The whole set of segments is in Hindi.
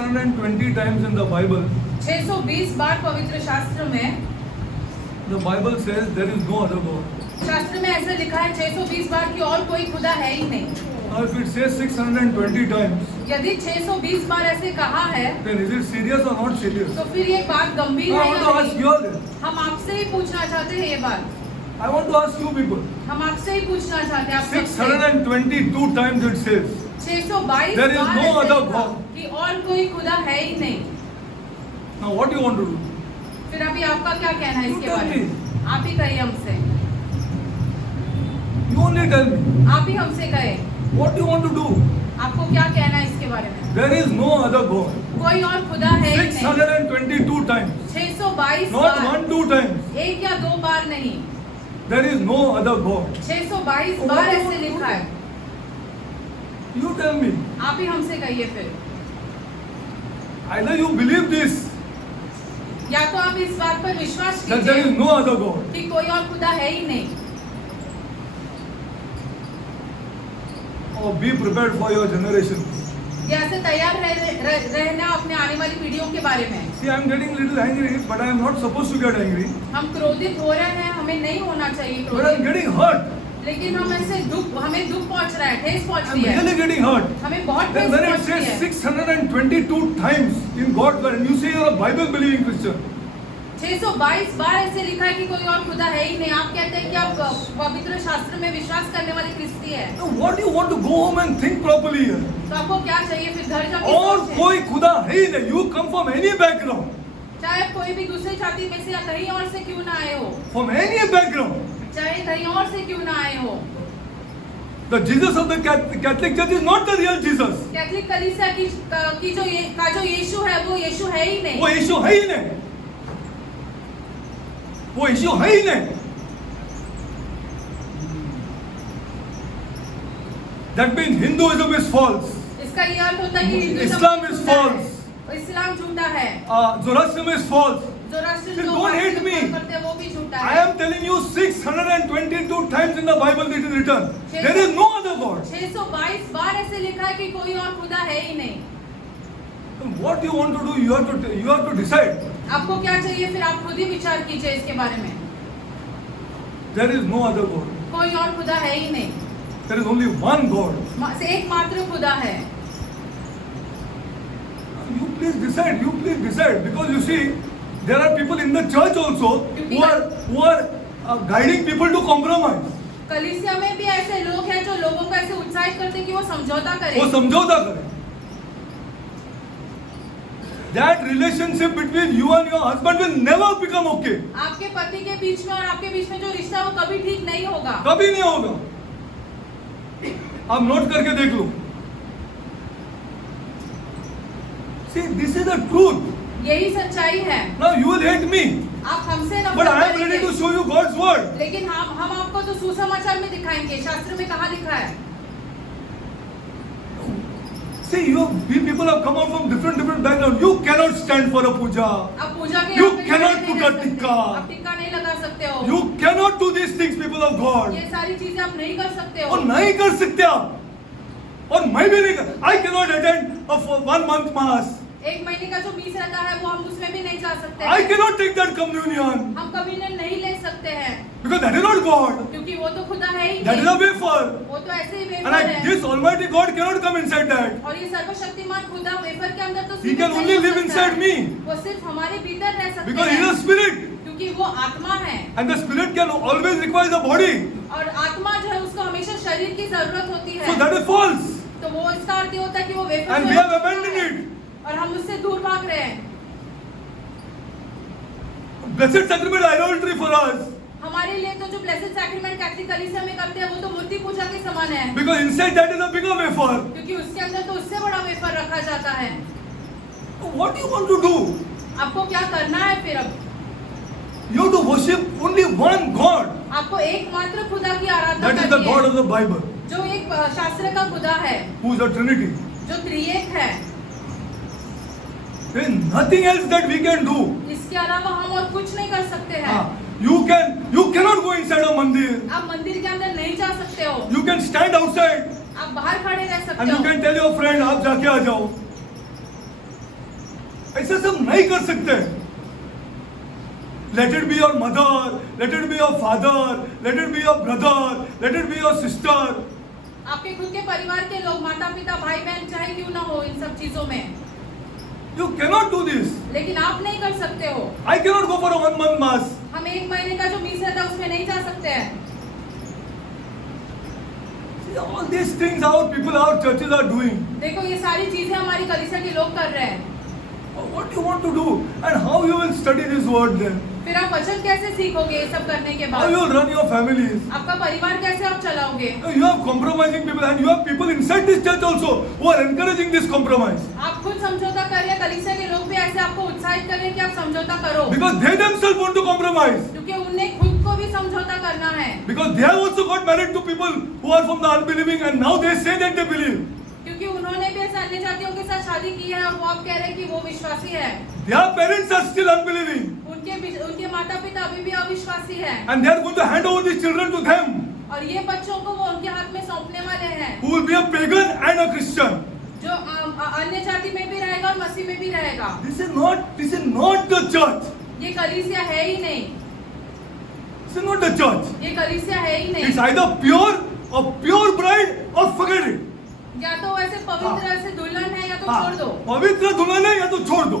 620 times in the Bible, 620 बार पवित्र शास्त्र में, the Bible says there is no other God. शास्त्र में ऐसे लिखा है 620 बार कि और कोई खुदा है ही नहीं। Now if it says 620 times, यदि 620 बार ऐसे कहा है, then is it serious or not serious? तो फिर ये बात गंभीर Now I है want या to ask नहीं? you all this. हम आपसे ही पूछना चाहते हैं ये बात। I want to ask you people. हम आपसे ही पूछना चाहते हैं आप सबसे। 622 times it says, 622 There is bar no ऐसे other लिखा God. कि और कोई खुदा है ही नहीं। now what do you want to do? फिर अभी आपका क्या कहना है You इसके tell बारे me. में? आप ही कहिए हमसे। You only tell me. आप ही हमसे कहे। What do you want to do? आपको क्या कहना है इसके बारे में? There is no other God. कोई और खुदा है ही नहीं। 622 times. 622 Not bar, 1, 2 times. एक या दो बार नहीं, There is no other God. 622 Oh, bar oh, ऐसे oh, लिखा है। You tell me. आप ही हमसे कहिए फिर। Either you believe this, या तो आप इस बात पर विश्वास that there is कीजिए no other God. कि कोई और खुदा है ही नहीं, Or be prepared for your generation. या ऐसे तैयार रहना अपने आने वाली पीढ़ियों के बारे में। See, I am getting little angry, but I am not supposed to get angry. हम क्रोधित हो रहे हैं, हमें नहीं होना चाहिए But I am क्रोधित, getting hurt. लेकिन हम ऐसे हमें दुख पहुंच रहा है, ठेस पहुंच I am रही है, really getting hurt. हमें बहुत Then ठेस when it पहुंच रही says है। 622 times in God's word, and you say you are a Bible believing Christian, 622 बार ऐसे लिखा है कि कोई और खुदा है ही नहीं। आप कहते हैं कि आप पवित्र शास्त्र में विश्वास करने वाले क्रिस्ती है, now what do you want to go home and think properly here? तो आपको क्या चाहिए फिर घर जाके और सोचें। कोई खुदा है ही नहीं. You come from any background, चाहे आप कोई भी दूसरी जाति में से या कहीं और से क्यों ना आए हो, from any background. चाहे कहीं और से क्यों ना आए हो, The Jesus of the Catholic Church is not the real Jesus. Catholic कलीसिया की जो यीशु है वो यीशु है ही नहीं। वो यीशु है ही नहीं. वो यीशु है ही नहीं. That means Hinduism is false. इसका ये अर्थ होता है कि हिंदुइज्म Islam is झूठा है, false. इस्लाम झूठा है, Zoroastrianism is false. ज़ोरास्ट्रियन Please जो don't hate बातें me. करते हैं वो भी झूठा I है। am telling you 622 times in the Bible it is written. There is no other God. 622 बार ऐसे लिखा है कि कोई और खुदा है ही नहीं। What you want to do, you have to decide. आपको क्या चाहिए फिर आप खुद ही विचार कीजिए इसके बारे में। There is no other God. कोई और खुदा है ही नहीं, There is only one God. एकमात्र खुदा है। You please decide, because you see, there are people in the church also who are guiding people to compromise. कलीसिया में भी ऐसे लोग हैं जो लोगों को ऐसे उत्साहित करते हैं कि वो समझौता करें। वो समझौता करें. That relationship between you and your husband will never become okay. आपके पति के बीच में और आपके बीच में जो रिश्ता है वो कभी ठीक नहीं होगा। कभी नहीं होगा. आप नोट करके देख लो. See, this is the truth. यही सच्चाई है। Now you will hate me, आप हमसे but नफरत I am ready करेंगे, to show you God's word. लेकिन हम आपको तो सुसमाचार में दिखाएंगे। शास्त्र में कहाँ लिखा है? See, we people have come out from different backgrounds. You cannot stand for a puja. आप पूजा के You यहाँ पे cannot नहीं put रह a सकते। tikka. आप टिक्का नहीं लगा सकते हो। You cannot do these things, people of God. ये सारी चीजें आप नहीं कर सकते हो। और नहीं कर सकते आप. और मैं भी नहीं कर. I cannot attend a 1 month mass. एक महीने का जो मीस रहता है वो हम उसमें भी नहीं जा सकते I हैं। cannot take that communion हम कम्युनियन नहीं ले सकते हैं because that is not God. क्योंकि वो तो खुदा है ही That is नहीं। a wafer. वो तो ऐसे ही And वेफर है this Almighty God cannot come inside that. और ये सर्वशक्तिमान खुदा वेफर के अंदर तो He सीमित can नहीं only हो live सकता inside है। me वो सिर्फ हमारे भीतर रह सकते because He is a हैं spirit. क्योंकि वो आत्मा है And the spirit can always require the body. और आत्मा जो है उसको हमेशा शरीर की जरूरत होती So है। that is false. तो वो इसका अर्थ ये होता है कि वो वेफर And जो we है have abandoned it. और हम उससे दूर भाग रहे हैं। Blessed sacrament idolatry for us. हमारे लिए तो जो ब्लेसेड सैक्रिमेंट कैथलिक कलीसिया में करते हैं वो तो मूर्ति पूजा के समान है Because inside that is a bigger wafer. क्योंकि उसके अंदर तो उससे बड़ा वेफर रखा जाता है। What do you want to do? आपको क्या करना है फिर अब? You have to worship only one God. आपको एकमात्र खुदा की आराधना That is the करनी God है of the Bible, जो एक शास्त्र का खुदा है, who is a Trinity. जो त्रिएक है। There is nothing else that we can do. इसके अलावा हम और कुछ नहीं कर सकते हैं। You cannot go inside a mandir. आप मंदिर के अंदर नहीं जा सकते हो, You can stand outside आप बाहर खड़े रह and सकते you हो can tell your friend, आप जाके आ जाओ. ऐसे सब नहीं कर सकते. Let it be your mother, let it be your father, let it be your brother, let it be your sister. आपके खुद के परिवार के लोग, माता पिता, भाई बहन चाहे क्यों ना हो इन सब चीजों में, You cannot do this. लेकिन आप नहीं कर सकते हो. I cannot go for a 1 month mass. हम 1 महीने का जो मिस रहता है उसमें नहीं जा सकते हैं. See, all these things our people, our churches are doing. देखो ये सारी चीजें हमारी कलीसिया के लोग कर रहे हैं. What do you want to do? And how you will study this word then? फिर आप वचन कैसे सीखोगे ये सब करने के How बाद? you will run your families? आपका परिवार कैसे आप चलाओगे? You have compromising people and you have people inside this church also who are encouraging this compromise. आप खुद समझौता कर रहे हैं, कलीसिया के लोग भी ऐसे आपको उत्साहित कर रहे हैं कि आप समझौता करो. Because they themselves want to compromise. क्योंकि उन्हें खुद को भी समझौता करना है. Because they have also got married to people who are from the unbelieving and now they say that they believe. क्योंकि उन्होंने भी ऐसे अन्य जातियों के साथ शादी की है और वो आप कह रहे हैं कि वो विश्वासी है. Their parents are still unbelieving. उनके माता पिता अभी भी अविश्वासी हैं. And they are going to hand over these children to them. और ये बच्चों को वो उनके हाथ में सौंपने वाले हैं. Who will be a pagan and a Christian. जो अन्य जाति में भी रहेगा और मसीह में भी रहेगा. This is not the church. ये कलीसिया है ही नहीं. This is not the church. ये कलीसिया है ही It's नहीं. either pure bride or forget it. या तो ऐसे पवित्र ऐसे दुल्हन है या तो छोड़ दो. पवित्र दुल्हन है या तो छोड़ दो.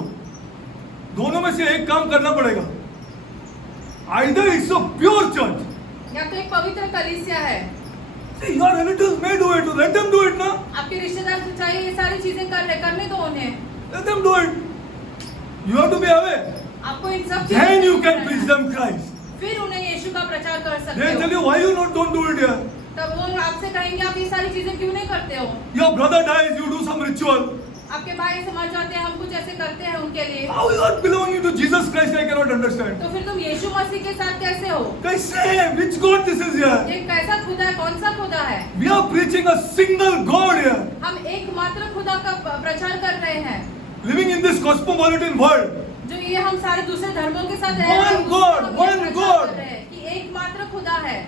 दोनों में से एक काम करना पड़ेगा. Either it's a pure church. या तो एक पवित्र कलीसिया है. See, your relatives may do it. Let them do it ना. आपके रिश्तेदार चाहे ये सारी चीजें करने दो उन्हें. Let them do it. You have to be aware. आपको इन सब Then you can करना preach है. them Christ. फिर उन्हें यीशु का प्रचार कर सकते They हो. tell you why you don't do it here. तब वो आपसे कहेंगे आप ये सारी चीजें क्यों नहीं करते हो. Your brother dies, you do some ritual. आपके भाई समझ जाते हैं हम कुछ ऐसे करते हैं उनके लिए. How you are belonging to Jesus Christ? I cannot understand. तो फिर तुम यीशु मसीह के साथ कैसे हो? कैसे? Which God this is here? ये कैसा खुदा है, कौन सा खुदा है? We are preaching a single God here. हम एकमात्र खुदा का प्रचार कर रहे हैं. Living in this cosmopolitan world. जो ये हम सारे दूसरे धर्मों के साथ One रह रहे हैं, God, उसको हम ये one प्रचार God. कर रहे हैं कि एकमात्र खुदा है.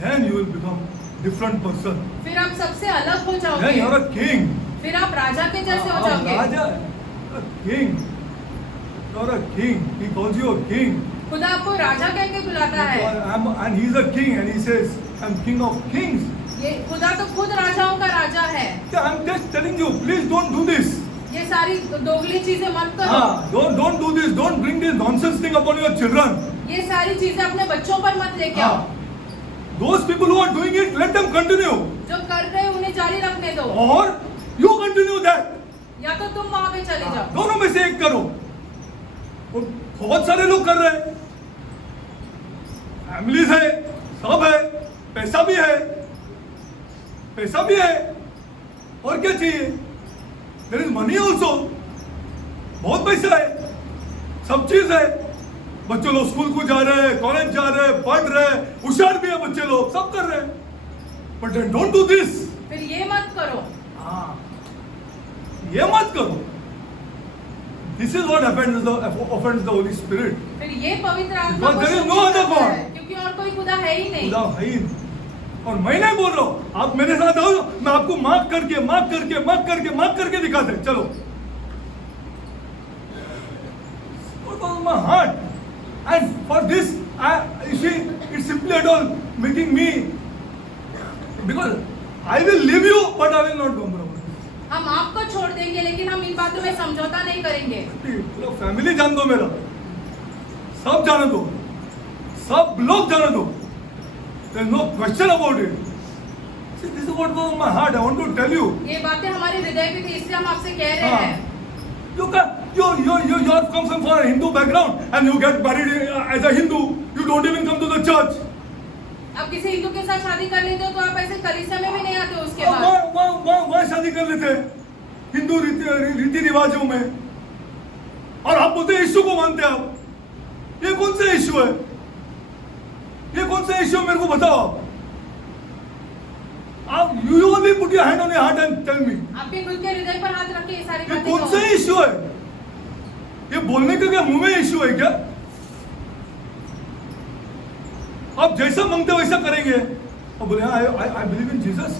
Then you will become different person. फिर आप सबसे अलग हो Then जाओगे. you are a king. फिर आप राजा के जैसे हो जाओगे. Raja, a king. You are a king. He calls you a king. खुदा आपको राजा कह के बुलाता है. And he is a king and he says, I'm king of kings. ये खुदा तो खुद राजाओं का राजा है. Yeah, I'm just telling you, please don't do this. ये सारी दोगली चीजें मत करो. Don't do this. Don't bring this nonsense thing upon your children. ये सारी चीजें अपने बच्चों पर मत लेके आओ. Those people who are doing it, let them continue. जो कर रहे हैं उन्हें जारी रखने दो. Or you continue that. या तो तुम वहां पे चले जाओ. दोनों में से एक करो. और बहुत सारे लोग कर रहे हैं. फैमिलीज है, सब है, पैसा भी है, और क्या चाहिए? There is money also. बहुत पैसा है, सब चीज है. बच्चे लोग स्कूल को जा रहे हैं, कॉलेज जा रहे हैं, पढ़ रहे हैं, होशियार भी है बच्चे लोग, सब कर रहे हैं. But then don't do this. फिर ये मत करो. ये मत करो. This is what offends the Holy Spirit. फिर ये पवित्र आत्मा Because को there is no शोषित other करता God. है, क्योंकि और कोई खुदा है ही नहीं. खुदा है ही नहीं. और मैं नहीं बोल रहा हूँ, आप मेरे साथ आओ, मैं आपको मार्क करके दिखाते हैं. चलो. What was my heart? And for this, you see, it's simply at all making me, because I will leave you, but I will not compromise. हम आपको छोड़ देंगे लेकिन हम इन बातों में समझौता नहीं करेंगे. फैमिली जान दो, मेरा सब जाने दो, सब लोग जाने दो. There's no question about it. See, this is what was on my heart. I want to tell you. ये बातें हमारे हृदय में थी, इसलिए हम आपसे कह रहे हैं. You have come from a Hindu background and you get married as a Hindu. You don't even come to the church. आप किसी हिंदू के साथ शादी कर लेते हो तो आप ऐसे कलीसिया में भी नहीं आते हो उसके बाद. वहाँ शादी कर लेते हैं हिंदू रीति रिवाजों में, और आप बोलते हैं यीशु को मानते हैं आप. ये कौन सा यीशु है? ये कौन सा यीशु मेरे को बताओ. आप you only put your hand on your heart and tell me. आपके खुद के हृदय पर हाथ रख के ये सारी ये बातें कौन कहो. सा यीशु है? ये बोलने का क्या मुंह में यीशु है क्या? आप जैसा मांगते वैसा करेंगे. और बोले I believe in Jesus.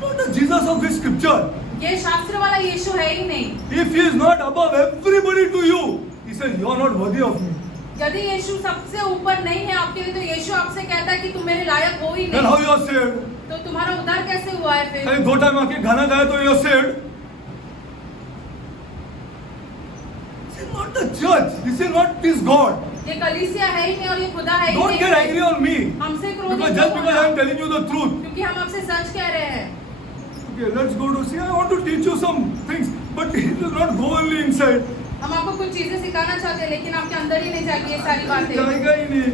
Not the Jesus of this scripture. ये शास्त्र वाला यीशु है ही नहीं। If he is not above everybody to you, he says you are not worthy of me. यदि यीशु सबसे ऊपर नहीं है आपके लिए, तो यीशु आपसे कहता है कि तुम मेरे लायक हो ही Then how नहीं। you are saved? तो तुम्हारा उद्धार कैसे हुआ है फिर? खाली 2 टाइम आके गाना गाया तो you are saved. This is not the church. This is not this God. ये कलीसिया है ही नहीं और ये खुदा है ही Don't get नहीं। angry on me. हमसे क्रोधित Because मत just because I होना, am telling you the truth. क्योंकि हम आपसे सच कह रहे हैं। Okay, let's go to see. I want to teach you some things, but it will not go only inside. हम आपको कुछ चीजें सिखाना चाहते हैं, लेकिन आपके अंदर ही नहीं जाएगी ये सारी बातें। जाएगा ही नहीं।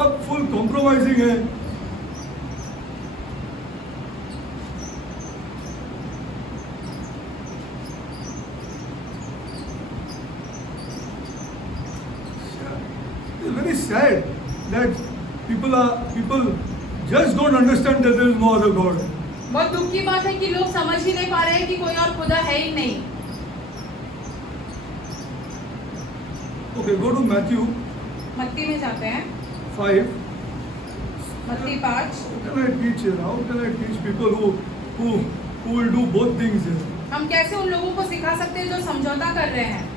आप फुल कॉम्प्रोमाइजिंग है। It's very sad that people just don't understand that there is no other God. बहुत दुख की बात है कि लोग समझ ही नहीं पा रहे हैं कि कोई और खुदा है ही नहीं। Okay, go to Matthew मत्ती में जाते हैं, 5. मत्ती 5। How can I teach here? How can I teach people who will do both things here? हम कैसे उन लोगों को सिखा सकते हैं जो समझौता कर रहे हैं?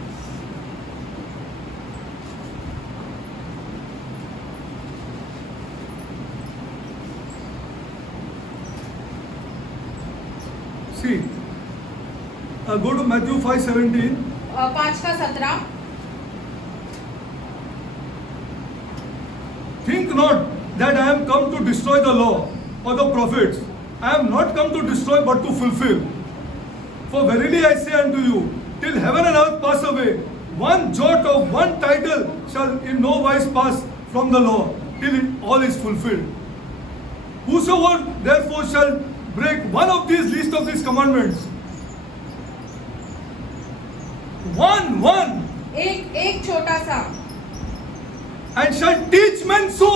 See, go to Matthew 5:17. 5 का 17। Think not that I am come to destroy the law or the prophets. I am not come to destroy but to fulfill. For verily I say unto you, till heaven and earth pass away, one jot of one title shall in no wise pass from the law, till all is fulfilled. Whosoever therefore shall break one of these least of these commandments, one, एक छोटा सा, and shall teach men so,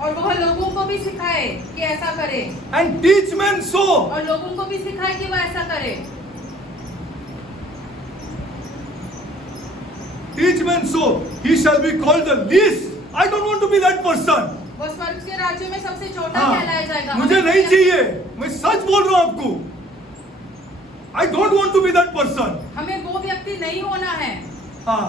और वह लोगों को भी सिखाए कि ऐसा करे, and teach men so, और लोगों को भी सिखाए कि वह ऐसा करे। teach men so, he shall be called the least. I don't want to be that person. वो स्वर्ग के राज्य में सबसे छोटा हाँ, कहलाया जाएगा। मुझे नहीं चाहिए, मैं सच बोल रहा हूं आपको। I don't want to be that person. हमें वो व्यक्ति नहीं होना है। हाँ,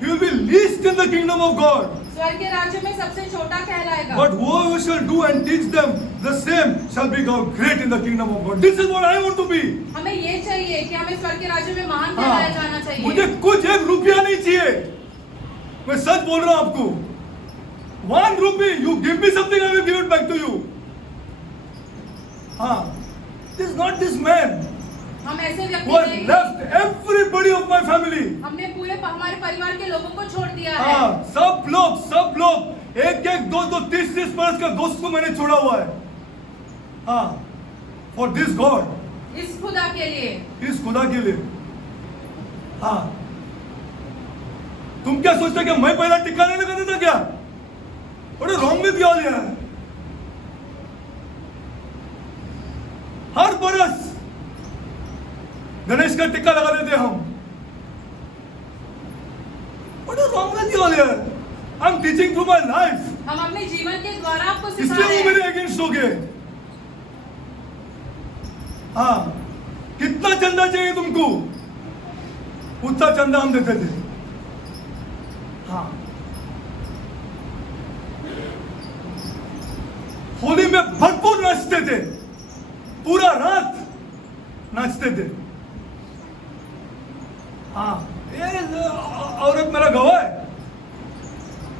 he will be least in the kingdom of God. स्वर्ग के राज्य में सबसे छोटा कहलाएगा। But whoever shall do and teach them the same shall be called great in the kingdom of God. This is what I want to be. हमें ये चाहिए कि हमें स्वर्ग के राज्य में महान कहलाया जाना हाँ, चाहिए। मुझे कुछ 1 रुपया नहीं चाहिए। मैं सच बोल रहा हूं आपको। 1 rupee, you give me something, I will give it back to you. हाँ, this is not this man हम ऐसे व्यक्ति who has नहीं, left everybody of my family. हमने पूरे हमारे परिवार के लोगों को छोड़ दिया है। हाँ, सब लोग एक 2 30 बरस का दोस्त को मैंने छोड़ा हुआ है। हाँ, for this God, इस खुदा के लिए। इस खुदा के लिए। हाँ, तुम क्या सोचते कि मैं पहला टिक्का नहीं लगाता था क्या? What is wrong with you all here? हर बरस गणेश का टिक्का लगा देते हम। What is wrong with you all here? I'm teaching through my life. हम अपने जीवन के द्वारा आपको सिखा इसलिए रहे वो मेरे हैं। अगेंस्ट हो गए। हाँ, कितना चंदा चाहिए तुमको? उतना चंदा हम देते थे। हाँ, होली में भरपूर नाचते थे, पूरा रात नाचते थे। हाँ, ये औरत मेरा गवाह है।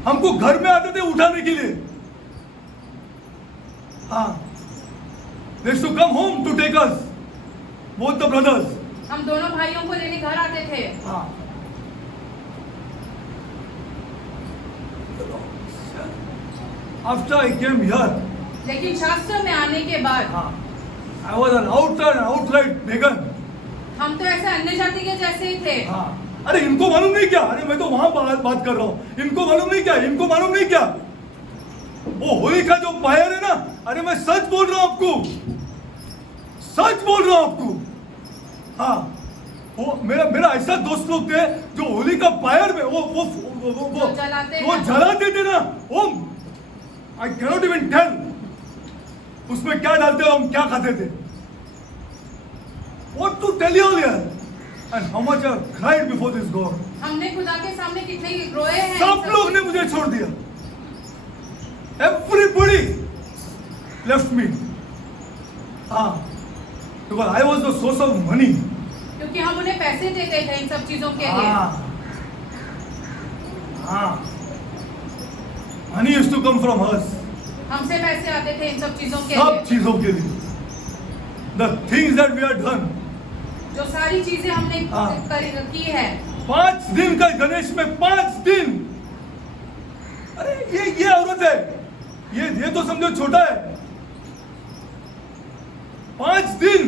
हमको घर में आते थे उठाने के लिए। हाँ, they used to come home to take us, both the brothers. हम दोनों भाइयों को लेने घर आते थे। हाँ, after I came here, लेकिन शास्त्र में आने के बाद हाँ, I was an outright pagan. हम तो ऐसे अन्य जाति के जैसे ही थे। हाँ, अरे इनको मालूम नहीं क्या? अरे मैं तो वहां बात कर रहा हूँ। इनको मालूम नहीं क्या? इनको मालूम नहीं क्या? वो होली का जो फायर है ना, अरे मैं सच बोल रहा हूँ आपको, सच बोल रहा हूँ आपको। हाँ, वो मेरा ऐसा दोस्त लोग थे जो होली का फायर में वो जलाते थे ना, वो आई कैनॉट इवन टेल उसमें क्या डालते हो, हम क्या खाते थे। what to tell you all here? And how much I've cried before this God. हमने खुदा के सामने कितने रोए हैं। सब लोग ने मुझे छोड़ दिया. Everybody left me. Because I was the source of money. क्योंकि हम उन्हें पैसे देते थे इन सब चीजों के लिए। Money used to come from us. हमसे पैसे आते थे इन सब चीजों के सब लिए। चीजों के लिए. The things that we have done. जो सारी चीजें हमने की है। 5 दिन का गणेश में 5 दिन. अरे ये औरत है. ये तो समझो छोटा है. 5 दिन.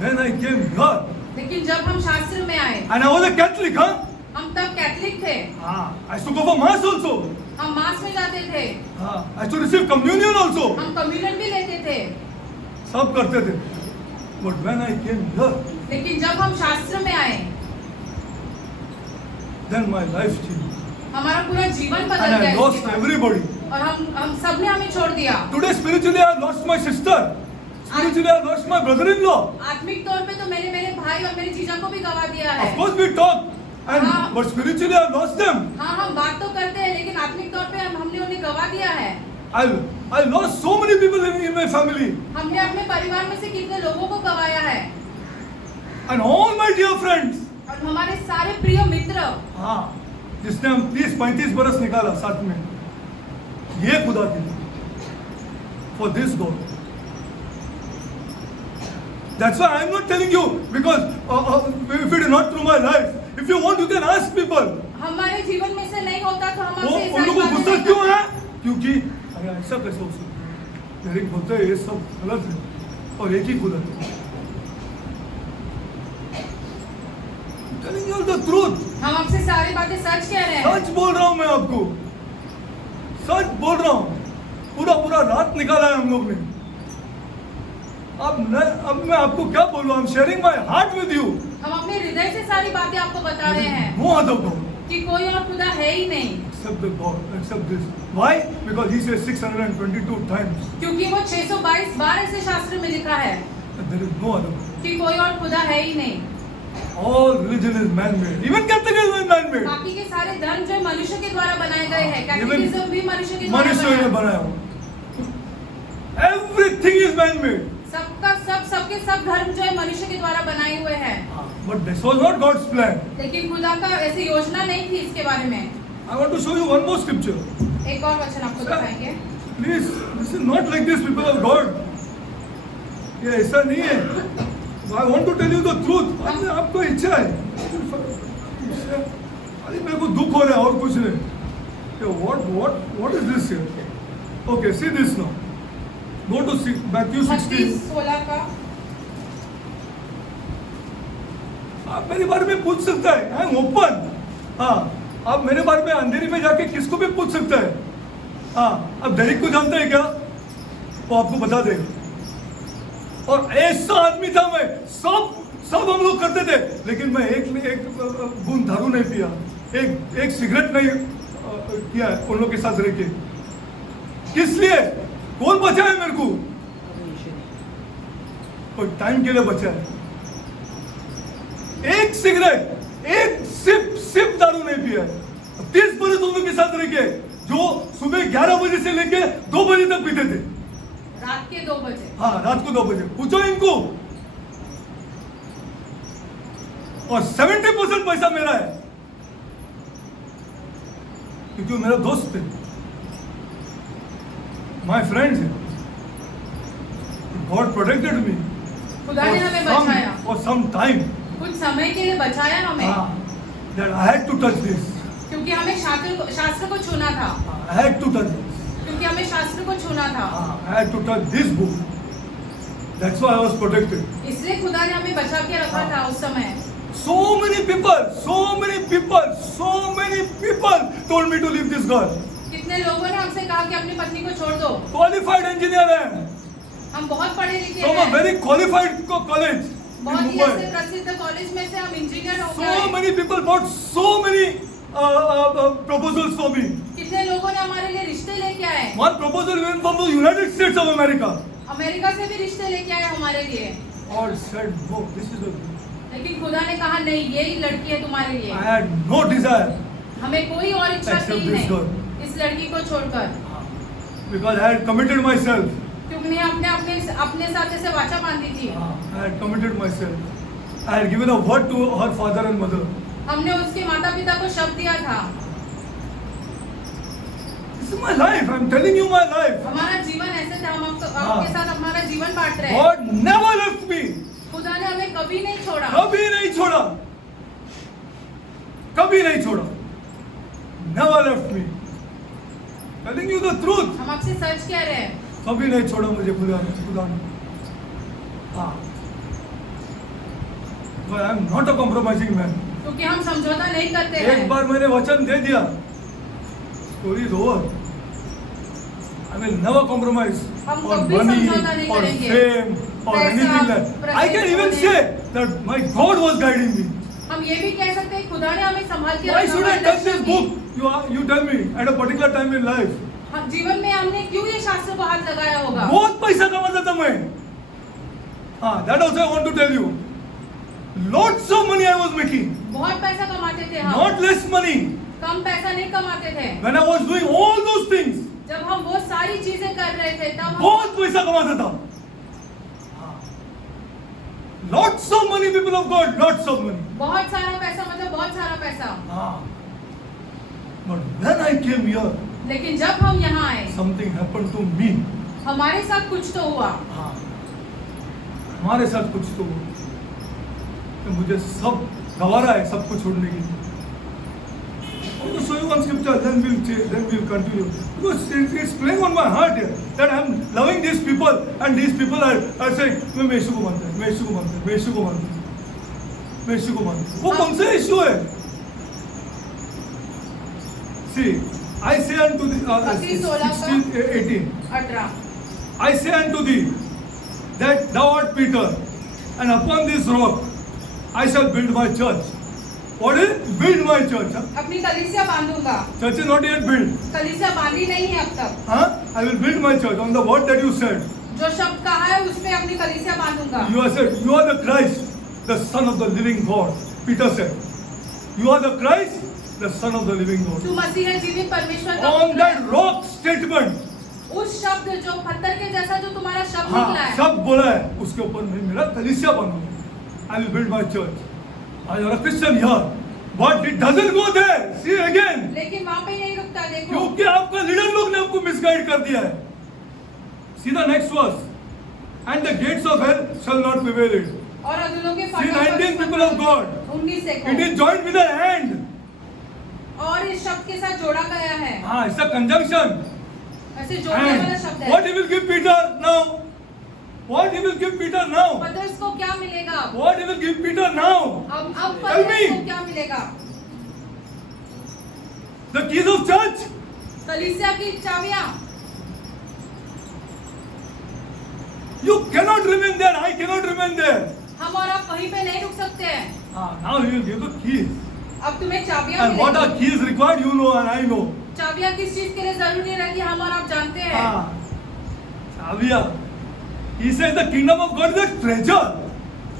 When I came here. लेकिन जब हम शास्त्र में आए। And I was a Catholic, huh? हम तब कैथलिक थे। I used to go for mass also. हम मास में जाते थे। I used to receive communion also. हम कम्युनियन भी लेते थे। सब करते थे. But when I came here. लेकिन जब हम शास्त्र में आए। Then my life changed. हमारा पूरा जीवन बदल And गया। I lost everybody. और हम सब ने हमें छोड़ दिया। Today spiritually I lost my sister. Spiritually I lost my brother-in-law. आत्मिक तौर पे तो मैंने मेरे भाई और मेरी जीजा को भी गवा दिया है। Of course we talk. But spiritually I lost them. हाँ हम बात तो करते हैं लेकिन आत्मिक तौर पे हमने उन्हें गवा दिया है। I lost so many people in my family. हमने अपने परिवार में से कितने लोगों को गवाया है। And all my dear friends. और हमारे सारे प्रिय मित्र। जिसने हम 30-35 बरस निकाला साथ में. ये खुदा के लिए. For this God. That's why I'm not telling you because if it is not through my life, if you want you can ask people. हमारे जीवन में से नहीं होता तो हम आपसे उन लोगों को गुस्सा क्यों है? क्योंकि अरे ऐसा कैसे हो सकता है? बोलते हैं ये सब गलत है और एक ही खुदा है. Telling you the truth. हम आपसे सारी बातें सच कह रहे हैं। सच बोल रहा हूँ मैं आपको. सच बोल रहा हूँ. पूरा रात निकाला है हम लोग ने. अब मैं आपको क्या बोल रहा हूँ? I'm sharing my heart with you. हम अपने हृदय से सारी बातें आपको बता रहे हैं। No other God. कि कोई और खुदा है ही नहीं। Except the God, except this. Why? Because he says 622 times. क्योंकि वो 622 बार ऐसे शास्त्र में लिखा है। There is no other God. कि कोई और खुदा है ही नहीं। All religion is man-made. Even Catholicism is man-made. बाकी के सारे धर्म जो मनुष्य के द्वारा बनाए गए हैं, कैथोलिसिज्म भी मनुष्य के द्वारा मनुष्य ने बनाया हुआ. Everything is man-made. सबके सब धर्म जो है मनुष्य के द्वारा बनाए हुए हैं। But this was not God's plan. लेकिन खुदा का ऐसी योजना नहीं थी इसके बारे में। I want to show you one more scripture. एक और वचन आपको दिखाएंगे। Please, this is not like this, people of God. ये ऐसा नहीं है. I want to tell you the truth. आपको इच्छा है. अरे मेरे को दुख हो रहा है और कुछ नहीं. What is this here? Okay, see this now. Go to Matthew 16. 16 का। आप मेरे बारे में पूछ सकता है. I am open. आप मेरे बारे में अंधेरी में जाके किसको भी पूछ सकता है. अब डेरिक को जानते हैं क्या? वो आपको बता देगा. और ऐसा आदमी था मैं. सब हम लोग करते थे. लेकिन मैं एक बूंद दारू नहीं पिया. एक सिगरेट नहीं किया उन लोग के साथ रह के. किस लिए? कौन बचा है मेरे को? कोई टाइम के लिए बचा है. एक सिगरेट, एक सिप दारू नहीं पिया है. 30 बरस उन लोग के साथ रह के जो सुबह 11 बजे से लेके 2 बजे तक पीते थे. रात के 2 बजे। रात को 2 बजे. पूछो इनको. और 70% पैसा मेरा है क्योंकि वो मेरा दोस्त थे. My friends, God protected me. खुदा ने हमें बचाया। For some time. कुछ समय के लिए बचाया हमें। That I had to touch this. क्योंकि हमें शास्त्र को छूना था। I had to touch this. क्योंकि हमें शास्त्र को छूना था। I had to touch this book. That's why I was protected. इसलिए खुदा ने हमें बचा के रखा था उस समय। So many people told me to leave this girl. कितने लोगों ने हमसे कहा कि अपनी पत्नी को छोड़ दो. Qualified engineer है. हम बहुत पढ़े लिखे हैं. From a very qualified college. बहुत ही ऐसे प्रसिद्ध कॉलेज में से हम इंजीनियर हो गए. So many people brought so many proposals for me. कितने लोगों ने हमारे लिए रिश्ते लेके आए. One proposal went from the United States of America. America से भी रिश्ते लेके आए हमारे लिए, God said, no, this is the. लेकिन खुदा ने कहा नहीं, यही लड़की है तुम्हारे लिए। I had no desire हमें कोई और इच्छा Except थी this नहीं girl. इस लड़की को छोड़कर, because I had committed myself. क्योंकि मैं अपने साथ ऐसे वाचा बांधी थी। I had committed myself. I had given a word to her father and mother. हमने उसके माता पिता को शब्द दिया था। This is my life. I'm telling you my life. हमारा जीवन ऐसे था, हम आपके साथ हमारा जीवन बांट रहे हैं। God never left me. खुदा ने हमें कभी नहीं छोड़ा, कभी नहीं छोड़ा, कभी नहीं छोड़ा. Never left me. Telling you the truth. हम आपसे सच कह रहे हैं, कभी नहीं छोड़ा मुझे खुदा ने. हाँ. But I'm not a compromising man. क्योंकि हम समझौता नहीं करते हैं। एक बार मैंने वचन दे दिया, story is over. I will never compromise हम on कभी money समझौता नहीं or करेंगे। fame or पैसा, anything like that. I can even प्रसिद्ध say that my God was guiding me. हम ये भी कह सकते हैं खुदा ने हमें संभाल के Why रखा, should I हमारे touch this लक्ष्य की। book? You tell me at a particular time in life. हम जीवन में हमने क्यों ये शास्त्र को हाथ लगाया होगा? बहुत पैसा कमाता था मैं. That also I want to tell you. Lots of money I was making. बहुत पैसा कमाते थे हम, Not less money. कम पैसा नहीं कमाते थे। When I was doing all those things, जब हम वो सारी चीजें कर रहे थे तब हम बहुत पैसा कमाता था. Lots of money, people of God, lots of money. बहुत सारा पैसा मतलब बहुत सारा पैसा। But when I came here, लेकिन जब हम यहाँ आए, something happened to me. हमारे साथ कुछ तो हुआ। हमारे साथ कुछ तो हुआ कि मुझे सब गवारा है, सब कुछ छोड़ने के लिए. I want to show you one scripture, then we'll continue. Because it's playing on my heart here that I'm loving these people and these people are saying, मैं यीशु को मानता हूँ, मैं यीशु को मानता हूँ, मैं यीशु को मानता हूँ, मैं यीशु को मानता हूँ. वो कौन सा यीशु है? See, I say unto thee, 18 I say unto thee that thou art Peter, and upon this rock I shall build my church. What is build my church? अपनी कलीसिया बांधूंगा। Church is not yet built. कलीसिया बांधी नहीं है अब तक। I will build my church on the word that you said. जो शब्द कहा है उस पे अपनी कलीसिया बांधूंगा। You have said, you are the Christ, the Son of the living God. Peter said, you are the Christ, the Son of the living God. तू मसीह है, जीवित परमेश्वर का On पुत्र that है। rock statement, उस शब्द जो पत्थर के जैसा जो तुम्हारा शब्द निकला है, शब्द बोला है, उसके ऊपर मैं मेरा कलीसिया बनाऊंगा. I will build my church. You are a Christian here, but it doesn't go there. See again. लेकिन वहाँ पे नहीं रुकता। देखो, क्योंकि आपका लीडर लोग ने आपको मिसगाइड कर दिया है. See the next verse. And the gates of hell shall not prevail it. और अधूलों के See 19 people of God. 19 से It is joined with a hand. और इस शब्द के साथ जोड़ा गया है। It's a conjunction. ऐसे जोड़ने वाला शब्द And है। what he will give Peter now? What he will give Peter now? पतरस को क्या मिलेगा? What he will give Peter now? अब Tell पतरस me. को क्या मिलेगा? The keys of church. कलीसिया की चाबियां। You cannot remain there. I cannot remain there. हम और आप वहीं पे नहीं रुक सकते हैं। Now he will give the keys. अब तुम्हें चाबियां And what are मिलेगी। keys required? You know and I know. चाबियां किस चीज के लिए जरूरी रहती है, हम और आप जानते हैं। चाबियां. He says the kingdom of God is a treasure.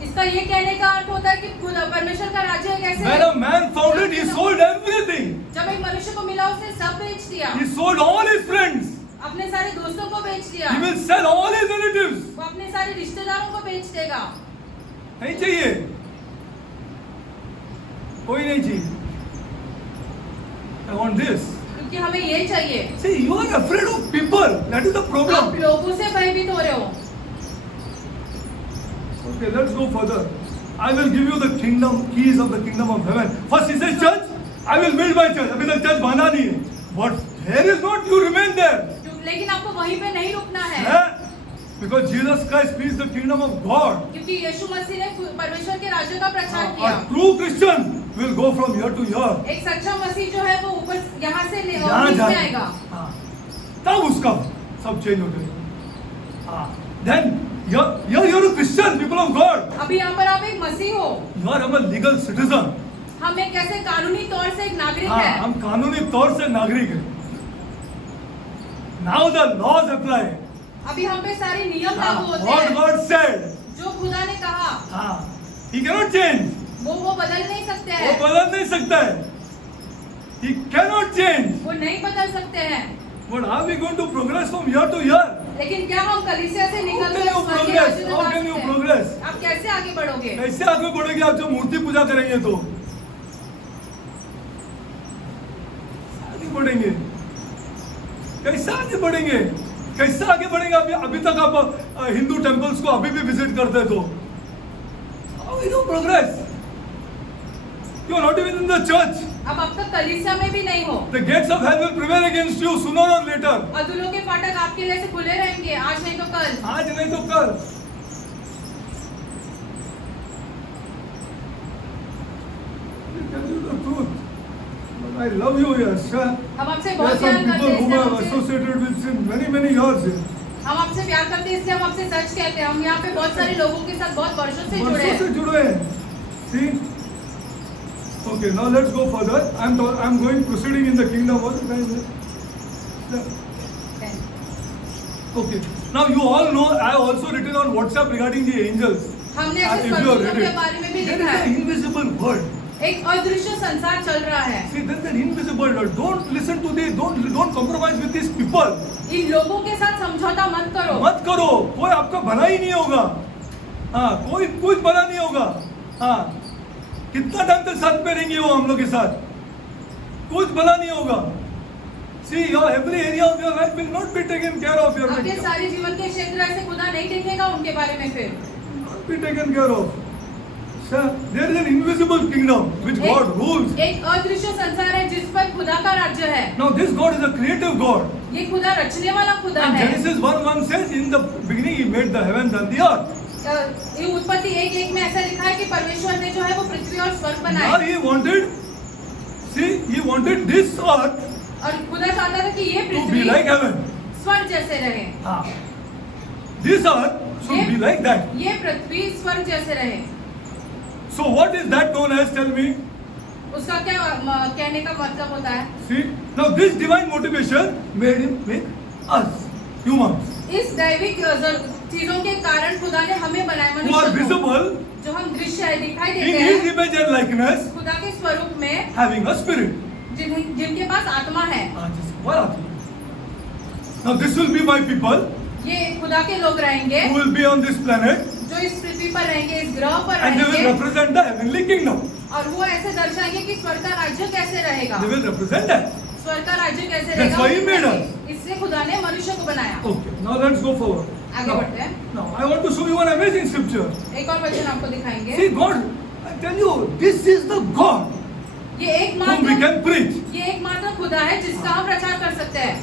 इसका ये कहने का अर्थ होता है कि खुदा परमेश्वर का राज्य एक ऐसे When a man found it, he sold everything. जब एक मनुष्य को मिला उसने सब बेच दिया, He sold all his friends. अपने सारे दोस्तों को बेच दिया, He will sell all his relatives. वो अपने सारे रिश्तेदारों को बेच देगा। नहीं चाहिए, कोई नहीं चाहिए. I want this. क्योंकि हमें ये चाहिए। See, you are afraid of people. That is the आप problem. लोगों से भयभीत हो रहे हो। Okay, let's go further. I will give you the kingdom keys of the kingdom of heaven. First he says church. I will build my church. अभी तक church बना नहीं है. But there is not. You remain there. लेकिन आपको वहीं पे नहीं रुकना है। Because Jesus Christ preached the kingdom of God. क्योंकि यीशु मसीह ने परमेश्वर के राज्य का प्रचार A किया। true Christian will go from here to here. एक सच्चा मसीह जो है वो ऊपर यहाँ से यहाँ नीचे आएगा। तब उसका सब चेंज हो जाएगा. Then you're a Christian, people of God. अभी यहाँ पर आप एक मसीह हो। You are a legal citizen. हम एक ऐसे कानूनी तौर से एक नागरिक हैं। हम कानूनी तौर से नागरिक हैं. Now the laws apply. अभी हम पे सारे नियम लागू होते What हैं God said. जो खुदा ने कहा हाँ, He cannot change. वो बदल नहीं सकते वो हैं, बदल नहीं सकता है. He cannot change. वो नहीं बदल सकते हैं। But are we going to progress from year to year? लेकिन क्या हम कलीसिया से निकल can you progress? How can you progress? आप कैसे आगे बढ़ोगे? कैसे आगे बढ़ेंगे आप जब मूर्ति पूजा करेंगे तो आगे बढ़ेंगे? कैसे आगे बढ़ेंगे? कैसे आगे बढ़ेंगे? अभी तक आप हिंदू टेम्पल्स को अभी भी विजिट करते तो how we do progress? You are not even in the church. अब तक कलीसिया में भी नहीं हो। The gates of hell will prevail against you sooner or later. अधूलों के फाटक आपके लिए से खुले रहेंगे, आज नहीं तो कल। आज नहीं तो कल. I tell you the truth. But I love you, yes. हम आपसे There are बहुत some प्यार people करते whom I हैं, have associated with since many years. हम आपसे प्यार करते हैं इसलिए हम आपसे सच कहते हैं। हम यहाँ पे बहुत सारे लोगों के साथ बहुत वर्षों से जुड़े वर्षों से हैं। जुड़े हैं. See? Okay, now let's go further. I'm going proceeding in the kingdom. What is that? Okay. Now you all know I have also written on WhatsApp regarding the angels. हमने If ऐसे you have स्वर्गदूतों read के it, बारे में भी there लिखा is है। an invisible world. एक अदृश्य संसार चल रहा है। See, there is an invisible world. Don't listen to the, don't compromise with these people. इन लोगों के साथ समझौता मत करो। मत करो. कोई आपका भला ही नहीं होगा. हाँ, कोई कुछ भला नहीं होगा. हाँ, कितना टाइम तक साथ में रहेंगे वो हम लोग के साथ? कुछ भला नहीं होगा. See, your every area of your life will not be taken care of. Your आपके सारे जीवन के क्षेत्र ऐसे खुदा नहीं देखेगा उनके बारे में फिर। not be taken care of. Sir, there is an invisible kingdom which God rules. एक अदृश्य संसार है जिस पर खुदा का राज्य है। Now this God is a creative God. ये खुदा रचने वाला खुदा And है। Genesis 1:1 says, in the beginning He made the heavens and the earth. ये उत्पत्ति 1:1 में ऐसा लिखा है कि परमेश्वर ने जो है वो पृथ्वी और स्वर्ग Now बनाए। He wanted, see, He wanted this earth और खुदा चाहता था कि ये to be Prithvi like heaven. स्वर्ग जैसे रहे। This earth should be like that. ये पृथ्वी स्वर्ग जैसे रहे। So what is that known as? Tell me. उसका क्या कहने का मतलब होता है? See, now this divine motivation made Him make us humans इस दैविक चीजों के कारण खुदा ने हमें बनाया who are मनुष्य को, visible जो हम दृश्य है दिखाई in देते His हैं image and likeness, खुदा के स्वरूप में, having a spirit. जिनके पास आत्मा है। Now this will be my people ये खुदा के लोग रहेंगे who will be on this planet जो इस पृथ्वी पर रहेंगे, इस ग्रह पर and they will रहेंगे represent the heavenly kingdom. और वो ऐसे दर्शाएंगे कि स्वर्ग का राज्य कैसे रहेगा। They will represent that. स्वर्ग का राज्य कैसे That's why he रहेगा, made us. इसलिए खुदा ने मनुष्य को बनाया। Okay, now let's go forward. आगे बढ़ते हैं। Now I want to show you one amazing scripture. एक और वचन आपको दिखाएंगे। See, God, I tell you, this is the God ये whom we can preach. एकमात्र खुदा है जिसका हम प्रचार कर सकते हैं,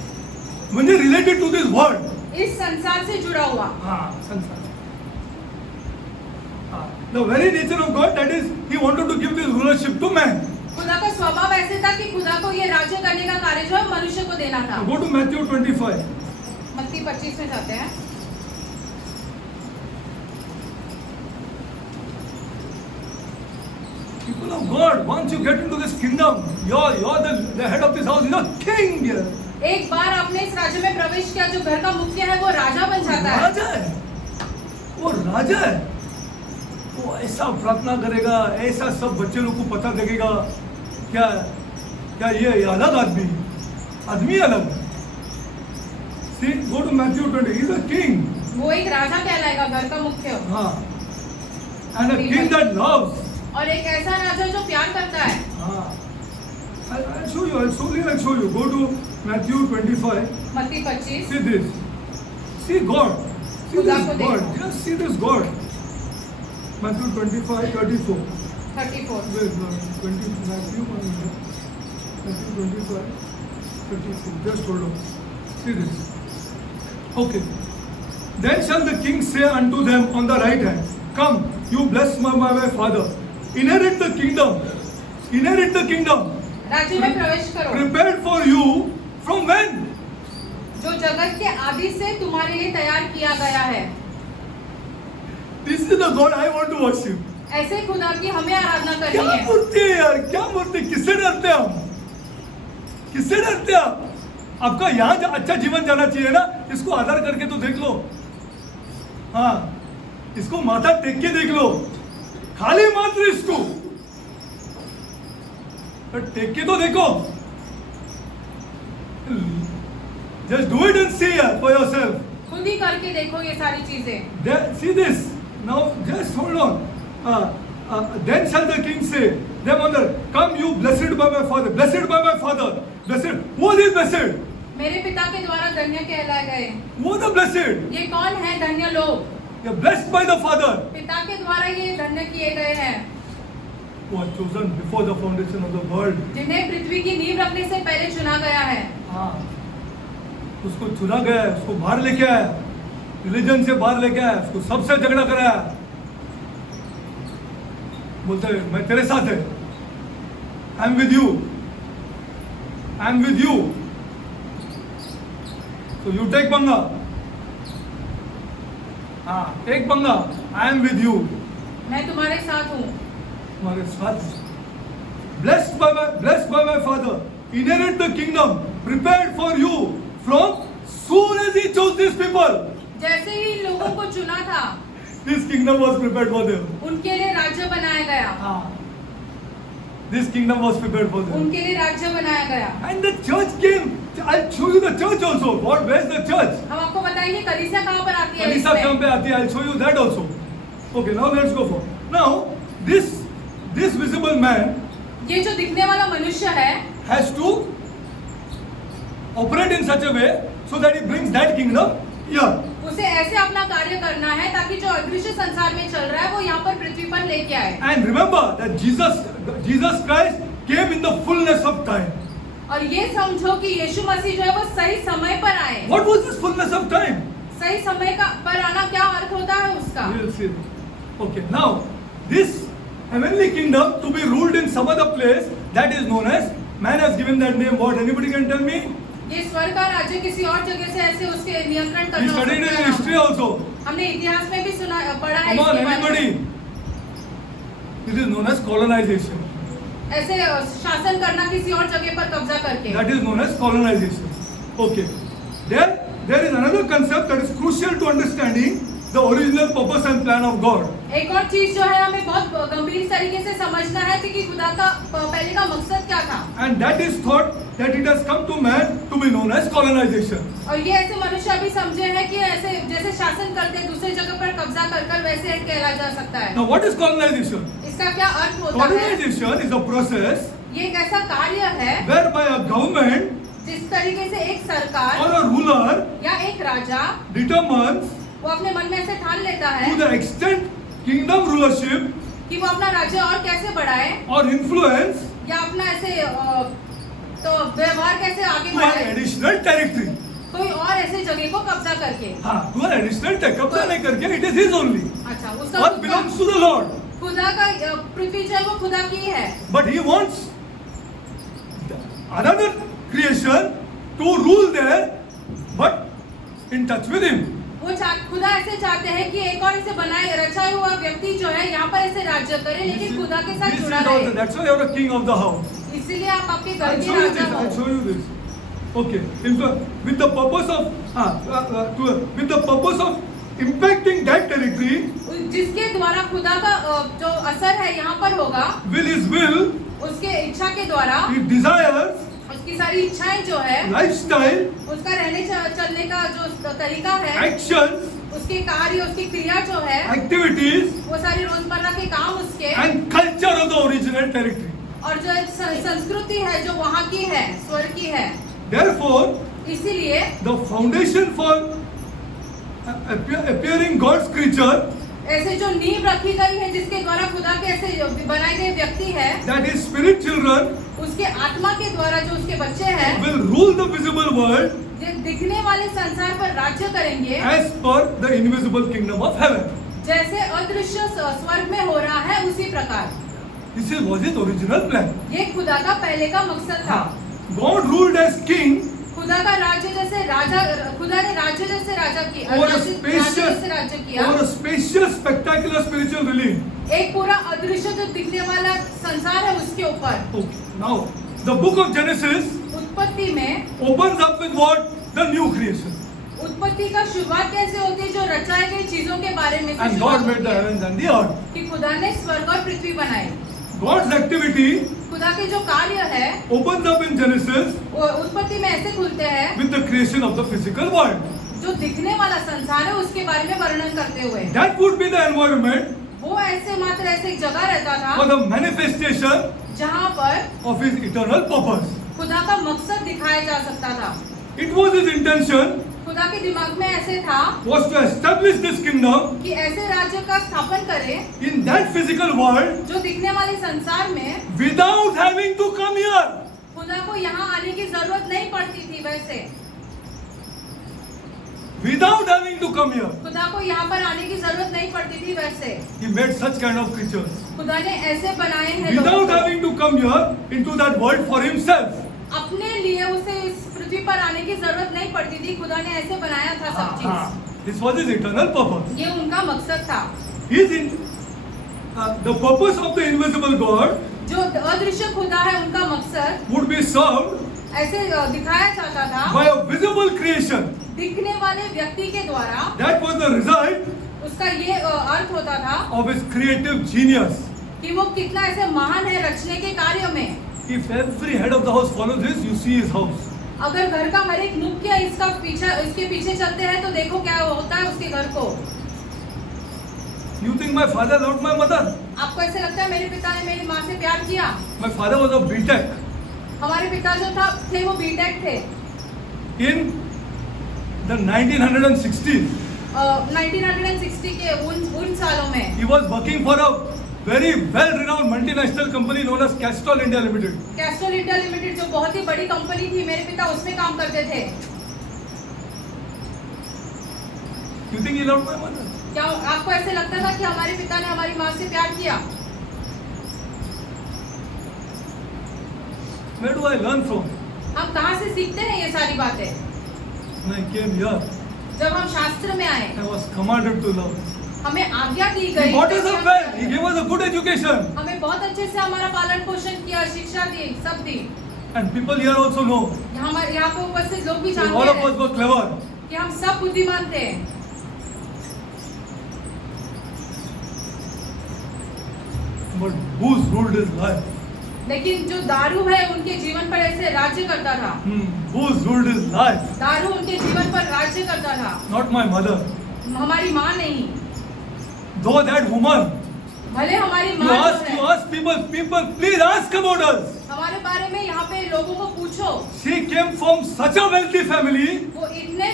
When they related to this world. इस संसार से जुड़ा हुआ। संसार. The very nature of God, that is, He wanted to give this rulership to man. खुदा का स्वभाव ऐसे था कि खुदा को ये राज्य करने का कार्य जो है मनुष्य को देना था। Now go to Matthew 25. मत्ती 25 में जाते हैं। People of God, once you get into this kingdom, you're the head of this house, you're king here. एक बार आपने इस राज्य में प्रवेश किया, जो घर का मुखिया है वो राजा बन जाता है। राजा है, वो राजा है, वो ऐसा प्रार्थना करेगा, ऐसा सब बच्चे लोग को पता लगेगा, क्या क्या ये अलग आदमी अलग। See, go to Matthew 20. He's a king. वो एक राजा कहलाएगा, घर का मुख्य। हाँ, and a king that loves. और एक ऐसा राजा जो प्यार करता है। हाँ, I'll show you. Go to Matthew 25. मत्ती 25। See this. See God. See this God. Just see this God. Matthew 25, 34. 34। Wait, no, 20, Matthew 25, 34. Just hold on. See this. Okay. Then shall the king say unto them on the right hand, Come, you blessed by my Father. Inherit the kingdom. Inherit the kingdom. राज्य में प्रवेश करो, Prepared for you from when? जो जगत के आदि से तुम्हारे लिए तैयार किया गया है। This is the God I want to worship. ऐसे खुदा की हमें आराधना करनी क्या है। मूर्ति है यार, क्या मूर्ति, किससे डरते हैं हम? किससे डरते हैं आप? आपका यहाँ अच्छा जीवन जाना चाहिए ना, इसको आधार करके तो देख लो। हाँ, इसको माथा टेक के देख लो, खाली मात्र इसको टेक के तो देखो। Just do it and see for yourself. खुद ही करके देखो ये सारी चीजें। See this. Now just hold on. Then shall the king say, them on the come you blessed by my father, blessed by my father, blessed. Who is blessed? मेरे पिता के द्वारा धन्य कहलाए गए। Who are the blessed? ये कौन है धन्य लोग? They are blessed by the father. पिता के द्वारा ये धन्य किए गए हैं, Who are chosen before the foundation of the world. जिन्हें पृथ्वी की नींव रखने से पहले चुना गया है। हाँ, उसको चुना गया है, उसको बाहर लेके आया, रिलीजन से बाहर लेके आया, उसको सबसे झगड़ा कराया, बोलते हैं मैं तेरे साथ है, I am with you, I am with you, तो यू टेक पंगा। हाँ, टेक पंगा, आई एम विद यू, मैं तुम्हारे साथ हूँ। हमारे साथ। Blessed by my father, inherit the kingdom prepared for you from soon as he chose these people. जैसे ही लोगों को चुना था, This kingdom was prepared for them. उनके लिए राज्य बनाया गया। हाँ, this kingdom was prepared for them. उनके लिए राज्य बनाया गया। And the church came. I'll show you the church also. What? Where's the church? हम आपको बताएंगे कलीसिया कहाँ पर आती है कलीसिया इसमें। कहाँ पे आती है? I'll show you that also. Okay, now let's go for. Now this visible man ये जो दिखने वाला मनुष्य है, has to operate in such a way so that he brings that kingdom here. उसे ऐसे अपना कार्य करना है ताकि जो अदृश्य संसार में चल रहा है वो यहाँ पर पृथ्वी पर लेके आए। And remember that Jesus Christ came in the fullness of time. और ये समझो कि यीशु मसीह जो है वो सही समय पर आए। What was this fullness of time? सही समय का पर आना क्या अर्थ होता है उसका? We'll see. Okay, now this heavenly kingdom to be ruled in some other place that is known as, man has given that name. What? Anybody can tell me? ये स्वर्ग का राज्य किसी और जगह से ऐसे उसके नियंत्रण We करना हो studied सकता in है। history also. हमने इतिहास में भी सुना पढ़ा है Come on, इसके बारे में। anybody? It is known as colonization. ऐसे शासन करना किसी और जगह पर कब्जा करके। That is known as colonization. Okay. There is another concept that is crucial to understanding the original purpose and plan of God. एक और चीज जो है हमें बहुत गंभीर तरीके से समझना है कि खुदा का पहले का मकसद क्या था। And that is thought that it has come to man to be known as colonization. और ये ऐसे मनुष्य अभी समझे हैं कि ऐसे जैसे शासन करते दूसरे जगह पर कब्जा कर वैसे कहला जा सकता है। Now what is colonization? इसका क्या अर्थ होता है? Colonization is a process ये एक ऐसा कार्य है whereby a government जिस तरीके से एक सरकार or a ruler या एक राजा determines वो अपने मन में ऐसे ठान लेता है to the extent kingdom rulership कि वो अपना राज्य और कैसे बढ़ाए or influence या अपना ऐसे तो व्यवहार कैसे आगे to an बढ़ाए additional territory. कोई और ऐसे जगह को कब्जा करके। हाँ, to an additional territory. कब्जा नहीं करके, it is his only. अच्छा, उसका What belongs to the Lord. खुदा का पृथ्वी जो है वो खुदा की है। But he wants another creation to rule there, but in touch with him. वो खुदा ऐसे चाहते हैं कि एक और इसे बनाए रचा हुआ व्यक्ति जो है यहाँ पर ऐसे राज्य करे लेकिन खुदा के साथ जुड़ा रहे। That's why you are a king of the house. इसीलिए आप आपके घर I'll के show you Raja this. I'll हो। show you this. Okay. With the purpose of with the purpose of impacting that territory, जिसके द्वारा खुदा का जो असर है यहाँ पर होगा, will, उसके इच्छा के द्वारा, his desires, उसकी सारी इच्छाएं जो है, lifestyle, उसका रहने चलने का जो तरीका है, actions, उसके कार्य, उसकी क्रिया जो है, activities, वो सारी रोजमर्रा के काम उसके and culture of the original territory. और जो संस्कृति है जो वहाँ की है, स्वर्ग की है। Therefore, इसीलिए the foundation for appearing God's creature, ऐसे जो नींव रखी गई है जिसके द्वारा खुदा के ऐसे बनाए गए व्यक्ति है, that is spirit children, उसके आत्मा के द्वारा जो उसके बच्चे हैं, will rule the visible world जो दिखने वाले संसार पर राज्य करेंगे as per the invisible kingdom of heaven. जैसे अदृश्य स्वर्ग में हो रहा है उसी प्रकार। This was his original plan. ये खुदा का पहले का मकसद था। God ruled as king खुदा का राज्य जैसे राजा, खुदा ने राज्य जैसे राजा किया, over a राज्य जैसे राज्य किया, over a spacious, spectacular spiritual realm. एक पूरा अदृश्य जो दिखने वाला संसार है उसके ऊपर। Okay. Now, the book of Genesis उत्पत्ति में opens up with what? The new creation. उत्पत्ति का शुरुआत कैसे होती है? जो रचाई गई चीजों के बारे में से And शुरुआत God made the होती है। heavens and the earth. कि खुदा ने स्वर्ग और पृथ्वी बनाई। God's activity खुदा के जो कार्य है opens up in Genesis वो उत्पत्ति में ऐसे खुलते हैं with the creation of the physical world. जो दिखने वाला संसार है उसके बारे में वर्णन करते हुए। That would be the environment वो ऐसे मात्र ऐसे एक जगह रहता for था the manifestation जहाँ पर of His eternal purpose. खुदा का मकसद दिखाया जा सकता था। It was His intention खुदा के दिमाग में ऐसे था was to establish this kingdom कि ऐसे राज्य का स्थापन करे in that physical world जो दिखने वाले संसार में without having to come here. खुदा को यहाँ आने की जरूरत नहीं पड़ती थी। वैसे Without having to come here. खुदा को यहाँ पर आने की जरूरत नहीं पड़ती थी। वैसे He made such kind of creatures. खुदा ने ऐसे बनाए हैं लोगों Without को। having to come here into that world for Himself. अपने लिए उसे इस पृथ्वी पर आने की जरूरत नहीं पड़ती थी। खुदा ने ऐसे बनाया था सब चीज। This was His eternal purpose. ये उनका मकसद था। His in, the purpose of the invisible God जो अदृश्य खुदा है उनका मकसद would be served ऐसे दिखाया जाता था by a visible creation. दिखने वाले व्यक्ति के द्वारा। That was the result उसका ये अर्थ होता था of His creative genius. कि वो कितना ऐसे महान है रचने के कार्य में। If every head of the house follows this, you see His house. अगर घर का हर एक मुखिया इसके पीछे चलते हैं तो देखो क्या होता है उसके घर को। You think my father loved my mother? आपको ऐसे लगता है मेरे पिता ने मेरी माँ से प्यार किया? My father was a B.Tech. हमारे पिता जो थे वो बीटेक थे। In the 1960s, 1960 के उन सालों में he was working for a very well-renowned multinational company known as Castrol India Limited. Castrol India Limited जो बहुत ही बड़ी कंपनी थी, मेरे पिता उसमें काम करते थे। You think he loved my mother? क्या आपको ऐसे लगता था कि हमारे पिता ने हमारी माँ से प्यार किया? Where do I learn from? हम कहाँ से सीखते हैं ये सारी बातें? When I came here, जब हम शास्त्र में आए I was commanded to love. हमें आज्ञा दी He गई। brought us up well. He gave us a good education. हमें बहुत अच्छे से हमारा पालन पोषण किया, शिक्षा दी, सब दी। And people here also know यहाँ पे उपस्थित लोग भी that जानते all of us हैं were clever. कि हम सब बुद्धिमान थे। But whose ruled his life? लेकिन जो दारू है उनके जीवन पर ऐसे राज्य करता था। Whose ruled his life? दारू उनके जीवन पर राज्य करता था। Not my mother. हमारी माँ नहीं। Though that woman, भले हमारी you माँ जो ask है, people, please ask about us. हमारे बारे में यहाँ पे लोगों को पूछो। She came from such a wealthy family वो इतने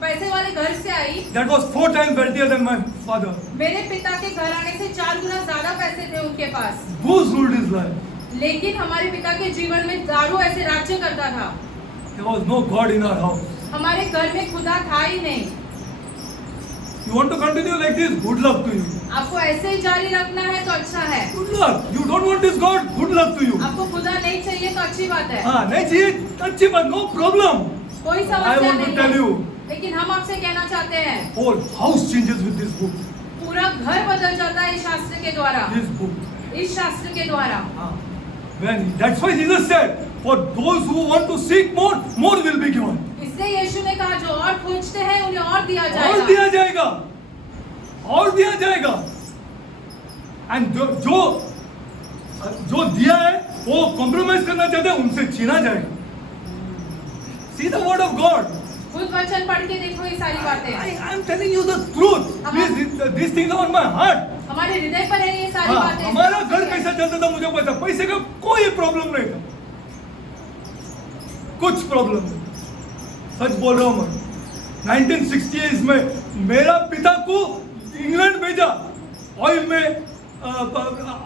पैसे वाले घर से आई। that was 4 times wealthier than my father. मेरे पिता के घर आने से 4 गुना ज्यादा पैसे थे उनके पास। Whose ruled his life? लेकिन हमारे पिता के जीवन में दारू ऐसे राज्य करता था। There was no God in our house. हमारे घर में खुदा था ही नहीं। You want to continue like this? Good luck to you. आपको ऐसे ही जारी रखना है तो अच्छा है। Good luck. You don't want this God? Good luck to you. आपको खुदा नहीं चाहिए तो अच्छी बात है। हाँ नहीं चाहिए अच्छी बात, no problem. कोई I समस्या want to नहीं tell है। you, लेकिन हम आपसे कहना चाहते हैं whole house changes with this book. पूरा घर बदल जाता है इस शास्त्र के द्वारा। This book. इस शास्त्र के द्वारा। That's why Jesus said, for those who want to seek more, more will be given. इसलिए यीशु ने कहा जो और खोजते हैं उन्हें और दिया और जाएगा। दिया जाएगा, और दिया जाएगा। And जो दिया है वो कॉम्प्रोमाइज करना चाहते हैं उनसे छीना जाएगा। See the word of God. खुद वचन पढ़ के देखो ये सारी बातें। I am telling you the truth. These things are on my heart. हमारे हृदय पर है ये सारी हाँ, बातें। हमारा घर कैसा चलता था मुझे पता, पैसे का कोई प्रॉब्लम नहीं था, कुछ प्रॉब्लम नहीं। सच बोल रहा हूँ मैं। 1968 में मेरा पिता को इंग्लैंड भेजा ऑयल में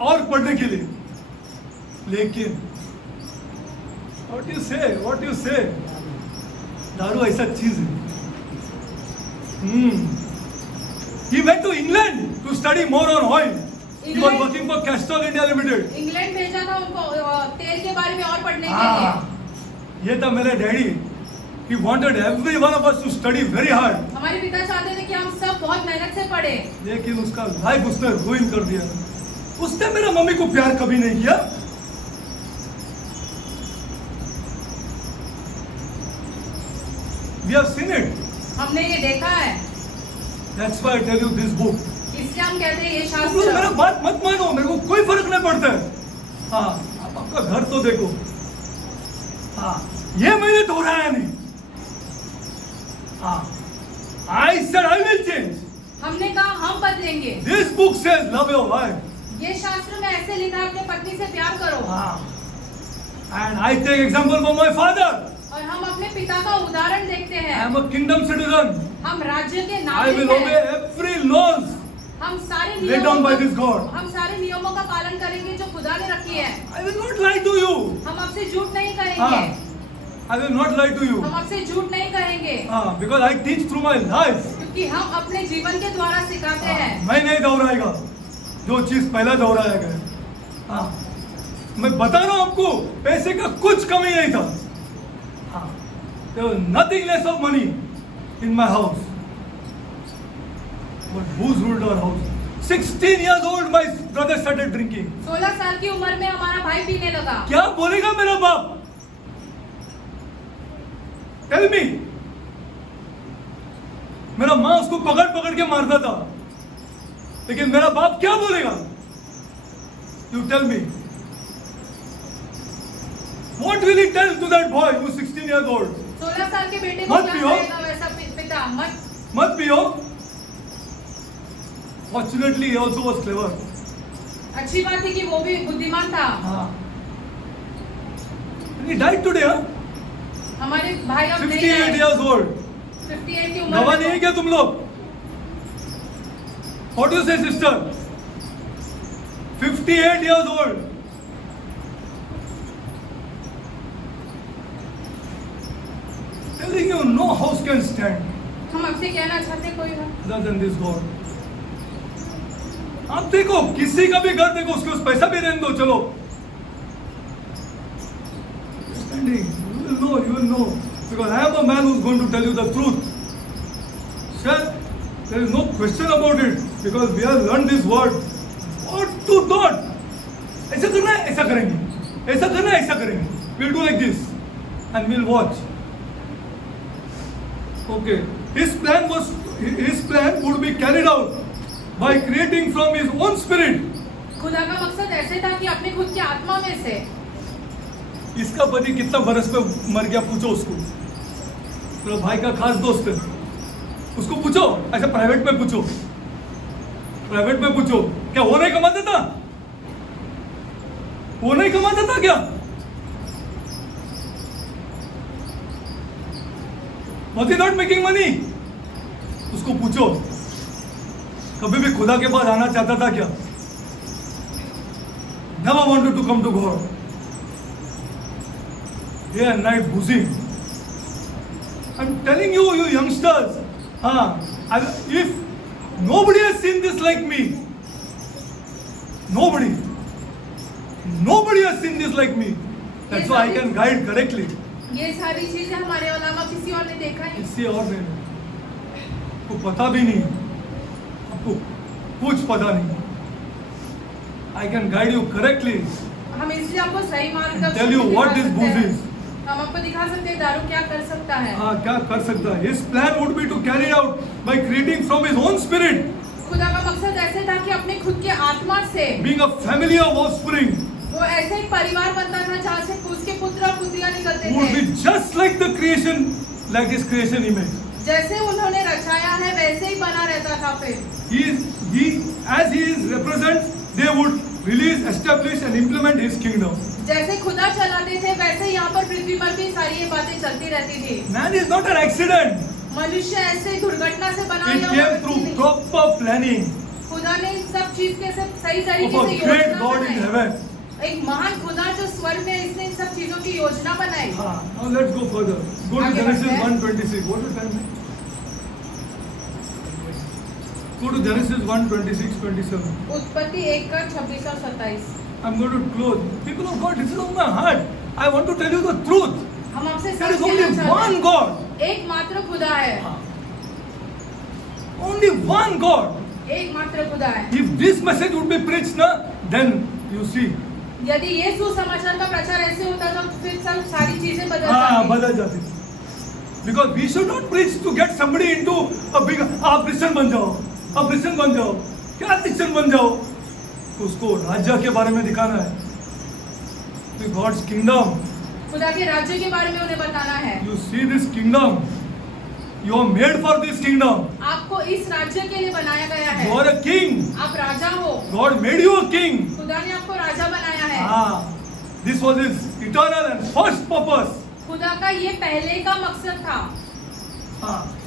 और पढ़ने के लिए, लेकिन what you say, दारू ऐसा चीज है। He went to England to study more on oil. He was working for Castrol India Limited. England भेजा था उनको तेल के बारे में और पढ़ने के लिए। हाँ, ये था मेरे daddy. He wanted every one of us to study very hard. हमारे पिता चाहते थे कि हम सब बहुत मेहनत से पढ़े। लेकिन उसका लाइफ उसने रुइन कर दिया। उसने मेरे मम्मी को प्यार कभी नहीं किया। We have seen it. हमने ये देखा है, That's why I tell you this book. इसलिए हम कहते हैं ये तुम लोग मेरा शास्त्र। बात मत मानो, मेरे को कोई फर्क नहीं पड़ता है। हाँ, आप आपका घर तो देखो। हाँ, ये मैंने दोहराया नहीं। हाँ, I said I will change. हमने कहा हम बदलेंगे। This book says love your wife. ये शास्त्र में ऐसे लिखा है, अपने पत्नी से प्यार करो। हाँ, and I take example from my father. और हम अपने पिता का उदाहरण देखते I हैं। am a kingdom citizen. हम राज्य के I will नागरिक obey हैं। every laws हम सारे laid down by नियमों this God. हम सारे नियमों का पालन करेंगे जो खुदा ने रखी है। I will not lie to you. हम आपसे झूठ नहीं हाँ, करेंगे। I will not lie to you. हम आपसे झूठ नहीं करेंगे, हाँ, because I teach through my life. क्योंकि हम अपने जीवन के द्वारा सिखाते हैं। मैं नहीं दोहराएगा जो चीज पहला दोहराया गया। हाँ, मैं बता रहा हूं आपको, पैसे का कुछ कमी नहीं था। हाँ, there was nothing less of money in my house. But who's ruled our house? 16 years old, my brother started drinking. 16 साल की उम्र में हमारा भाई पीने लगा। क्या बोलेगा मेरा बाप? Tell me. मेरा माँ उसको पकड़ पकड़ के मारता था, लेकिन मेरा बाप क्या बोलेगा? You tell me. What will he tell to that boy who's 16 years old? 16 साल के बेटे को मत क्या पियो। कहेगा वैसा पिता? मत पियो. Fortunately, he also was clever. अच्छी बात थी कि वो भी बुद्धिमान था। हाँ. And he died today, huh? हमारे भाई अब नहीं 58 है। years old. 58 की उम्र गवाह में नहीं है क्या तुम लोग? What do you say, sister? 58 years old. Telling you, no house can stand हम आपसे कहना चाहते हैं, कोई other than this God. आप देखो, किसी का भी घर देखो, उसके उस पैसा भी रहने दो, चलो. Standing, you will know, because I am a man who's going to tell you the truth. Sir, there is no question about it, because we have learned this word. What to God? ऐसा करना है, ऐसा करेंगे. ऐसा करना है, ऐसा करेंगे. We'll do like this, and we'll watch. Okay. His plan would be carried out by creating from his own spirit. खुदा का मकसद ऐसे था कि अपने खुद की आत्मा में से। इसका पति कितना बरस पे मर गया, पूछो उसको। मेरा भाई का खास दोस्त है, उसको पूछो, ऐसे प्राइवेट में पूछो, प्राइवेट में पूछो, क्या वो नहीं कमाता था? वो नहीं कमाता था क्या? Was he not making money? उसको पूछो, कभी भी खुदा के पास आना चाहता था क्या? Never wanted to come to God. Day and night boozing. I'm telling you, you youngsters, if nobody has seen this like me, nobody has seen this like me. That's why I can guide correctly. ये सारी चीजें हमारे अलावा किसी और ने देखा ही। इससे और नहीं, आपको पता भी नहीं, आपको कुछ पता नहीं. I can guide you correctly. हम इसलिए आपको सही मार्गदर्शन Tell you what this दिखा booze सकते हैं। is. हम आपको दिखा सकते हैं दारू क्या कर सकता है। हाँ, क्या कर सकता है? His plan would be to carry out by creating from his own spirit, खुदा का मकसद ऐसे था कि अपने खुद के आत्मा से being a family of offspring, वो ऐसे एक परिवार बनता था जहाँ से उसके पुत्र और पुत्रियां निकलते would थे। be just like the creation, like his creation image. जैसे उन्होंने रचाया है वैसे ही बना रहता था। फिर As he is represents, they would release, establish and implement his kingdom. जैसे खुदा चलाते थे वैसे यहाँ पर पृथ्वी पर भी सारी ये बातें चलती रहती थी। Man is not an accident. मनुष्य ऐसे दुर्घटना से बना It हुआ came व्यक्ति through नहीं। proper planning खुदा ने इन सब चीज के सब सही of तरीके a से great योजना God in बनाई। heaven. एक महान खुदा जो स्वर्ग में इसने इन सब चीजों की योजना बनाई। Now let's go further. Go to आगे Genesis बढ़ते हैं। 1:26. What is the time? Go to Genesis 1:26-27. उत्पत्ति 1 का 26 और 27। I'm going to close. People of God, this is on my heart. I want to tell you the truth. हम आपसे There is सच only कहना चाहते one हैं। God. एकमात्र खुदा है। Only one God. एकमात्र खुदा है। If this message would be preached, then you see. यदि ये सुसमाचार का प्रचार ऐसे होता तो फिर सब सारी चीजें बदल हाँ, जाती। बदल जाती. Because we should not preach to get somebody into a big, आप क्रिश्चियन बन जाओ, आप क्रिश्चियन बन जाओ, क्या क्रिश्चियन बन जाओ? उसको राज्य के बारे में दिखाना है. The God's kingdom. खुदा के राज्य के बारे में उन्हें बताना है. You see this kingdom. You are made for this kingdom. आपको इस राज्य के लिए बनाया गया है. You are a king. आप राजा हो. God made you a king. खुदा ने आपको राजा बनाया है. This was his eternal and first purpose. खुदा का ये पहले का मकसद था.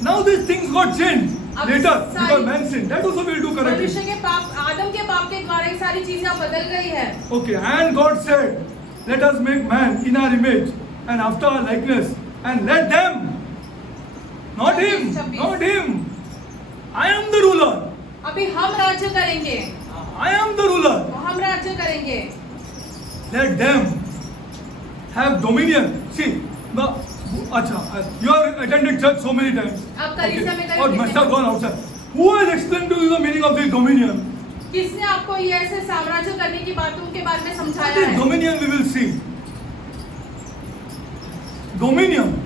Now these things got changed अब later सारी- because man sinned. That also will do correctly. मनुष्य के पाप, आदम के पाप के द्वारा ये सारी चीजें अब बदल गई है. Okay, and God said, let us make man in our image and after our likeness and let them, not him, 26. not him. I am the ruler. अभी हम राज्य करेंगे. I am the ruler. हम राज्य करेंगे. Let them have dominion. See, you have attended church so many times. आप कलीसिया में गए Or कितने must have bar? gone outside. Who has explained to you the meaning of this dominion? किसने आपको ये ऐसे साम्राज्य करने की बातों के बारे में What समझाया is है? dominion we will see. Dominion.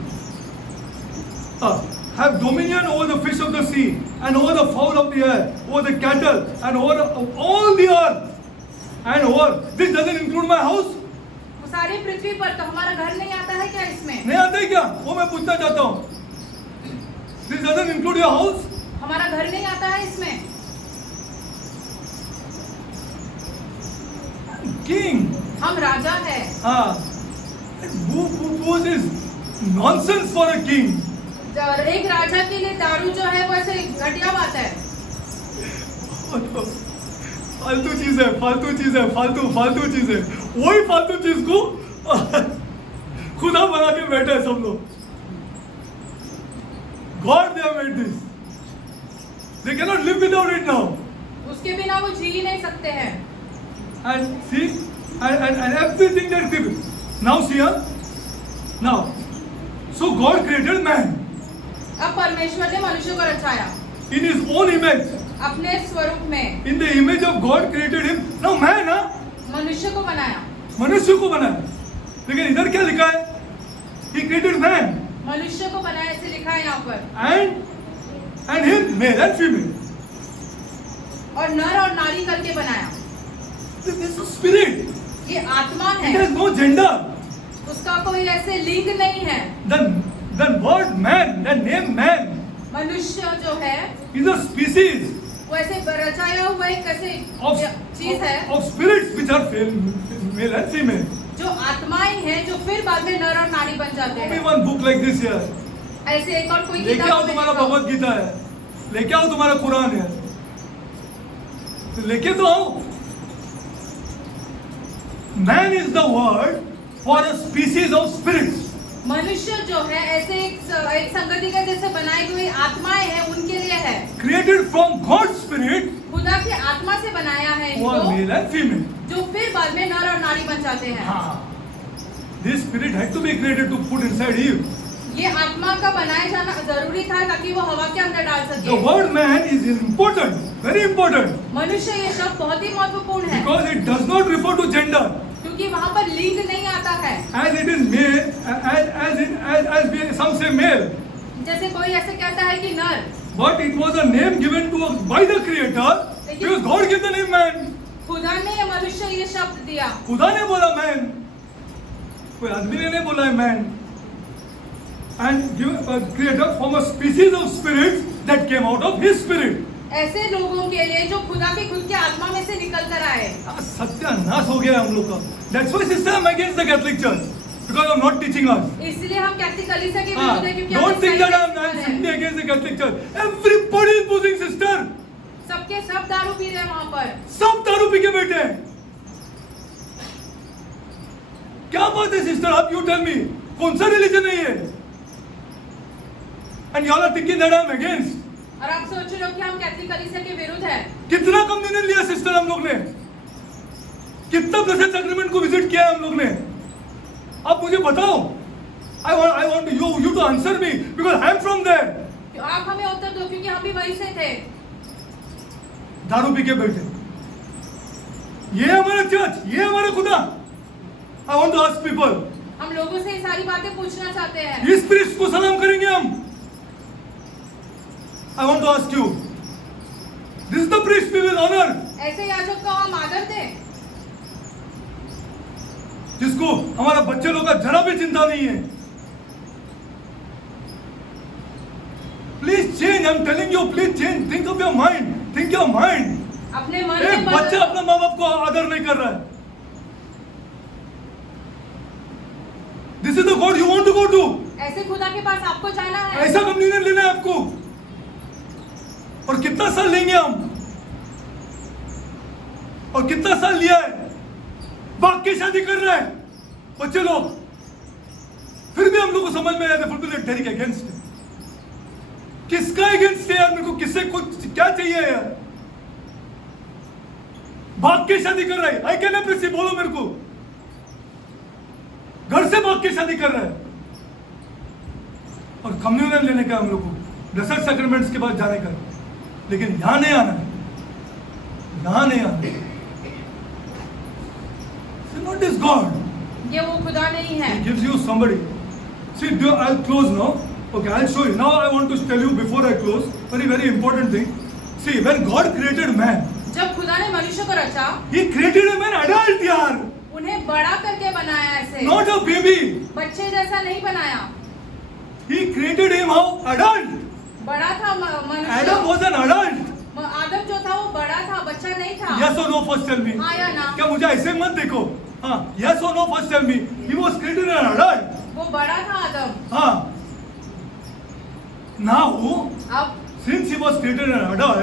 Have dominion over the fish of the sea and over the fowl of the air, over the cattle and over all the earth. And over, this doesn't include my house. वो सारी पृथ्वी पर, तो हमारा घर नहीं आता है क्या इसमें? नहीं आता है क्या? वो मैं पूछना चाहता हूँ. This doesn't include your house. हमारा घर नहीं आता है इसमें. King. हम राजा है. Who is this nonsense for a king? और एक राजा के लिए दारू जो है वो ऐसे घटिया बात है. फालतू चीज है, फालतू चीज है, फालतू चीज है. वही फालतू चीज को खुदा बना के बैठे हैं सब लोग. God they have made this. They cannot live without it now. उसके बिना वो जी ही नहीं सकते हैं. And see, and everything that they do. Now see, now, so God created man अब परमेश्वर ने मनुष्य को रचाया in His own image. अपने स्वरूप में. In the image of God created him. Now man, मनुष्य को बनाया. मनुष्य को बनाया. लेकिन इधर क्या लिखा है? He created man. मनुष्य को बनाया ऐसे लिखा है यहाँ पर. And him, male and female. और नर और नारी करके बनाया. This is a spirit. ये आत्मा It है. has no gender. उसका कोई ऐसे लिंग नहीं है. The word man, the name man, मनुष्य जो है is a species वो ऐसे रचाया हुआ एक ऐसे चीज है of spirits which are male and female. जो आत्माएं हैं जो फिर बाद में नर और नारी बन जाते Give me हैं. one book like this here. ऐसे एक और कोई लेके आओ किताब तुम्हारा में दिखाओ. भगवत गीता है. लेके आओ तुम्हारा कुरान है. तो लेके तो आओ. Man is the word for a species of spirits. मनुष्य जो है ऐसे एक संगति के जैसे बनाई हुई आत्माएं हैं उनके लिए है. Created from God's spirit, खुदा की आत्मा से बनाया है who are इनको male and female. जो फिर बाद में नर और नारी बन जाते हैं. This spirit had to be created to put inside Eve. ये आत्मा का बनाया जाना जरूरी था ताकि वो हवा के अंदर डाल The सके. word man is important, very important, मनुष्य ये शब्द बहुत ही महत्वपूर्ण है because it does not refer to gender. क्योंकि वहाँ पर लिंग नहीं आता है. As it is male, some say male, जैसे कोई ऐसे कहता है कि नर, but it was a name given to us by the Creator, because God gave the name man. खुदा ने ये मनुष्य ये शब्द दिया. खुदा ने बोला man, कोई आदमी ने नहीं बोला है man. And creator from a species of spirits that came out of His spirit. ऐसे लोगों के लिए जो खुदा के खुद के आत्मा में से निकल कर आए. सत्यानाश हो गया हम लोग का. That's why sister I'm against the Catholic Church because I'm not teaching us. इसलिए हम कैथोलिक कलीसिया के विरुद्ध हैं क्योंकि Don't think that I'm हैं. simply against the Catholic Church. Everybody is posing sister. सबके सब दारू पी रहे हैं वहाँ पर. सब दारू पी के बैठे हैं. क्या बात है सिस्टर? आप यू टेल मी कौन सा रिलीजन है ये? And y'all are thinking that I'm against. और आप सोच रहे हो कि हम कैथोलिक कलीसिया के विरुद्ध हैं. कितना कम्युनियन लिया सिस्टर हम लोग ने? कितना ब्लेसेड सैक्रामेंट को विजिट किया है हम लोग ने? आप मुझे बताओ. I want you to answer me because I am from there. आप हमें उत्तर दो क्योंकि हम भी वहीं से थे. दारू पी के बैठे. ये हमारा चर्च, ये हमारा खुदा. I want to ask people. हम लोगों से ये सारी बातें पूछना चाहते हैं। इस प्रीस्ट को सलाम करेंगे हम। I want to ask you, this is the priest we will honour, ऐसे याजक को हम आदर दें जिसको हमारा बच्चे लोग का जरा भी चिंता नहीं है। Please change, I am telling you, please change, think of your mind, think your mind. अपने मन एक में बच्चा अपने माँ बाप को आदर नहीं कर रहा है। This is the God you want to go to. ऐसे खुदा के पास आपको जाना है। ऐसा कम्युनियन लेना है आपको। और कितना साल लेंगे हम, और कितना साल लिया है। बाप की शादी कर रहे हैं बच्चे लोग, फिर भी हम लोग को समझ में आया डेरी के अगेंस्ट है। किसका अगेंस्ट है यार, मेरे को किससे कुछ क्या चाहिए यार। भाग के शादी कर रहा है, आई कैन एप्रिशिएट, बोलो मेरे को। घर से भाग के शादी कर रहा है, और कम्युनियन लेने का हम लोग को, ब्लेसेड सैक्रामेंट्स के पास जाने का, लेकिन यहां नहीं आना है, यहां नहीं आना है। Not this God. ये वो खुदा नहीं है। He gives you somebody. See, I'll close now. Okay, I'll show you. Now I want to tell you before I close, very important thing. See, when God created man, जब खुदा ने मनुष्य को रचा, He created a man adult यार. उन्हें बड़ा करके बनाया ऐसे। Not a baby. बच्चे जैसा नहीं बनाया। He created him how? Adult. बड़ा था मनुष्य। Adam was an adult. आदम जो था वो बड़ा था, बच्चा नहीं था। Yes or no? First tell me. हाँ या ना? क्या मुझे ऐसे मत देखो। हाँ, yes or no? First tell me. He was created an adult. वो बड़ा था आदम। हाँ. Now, अब since he was created an adult,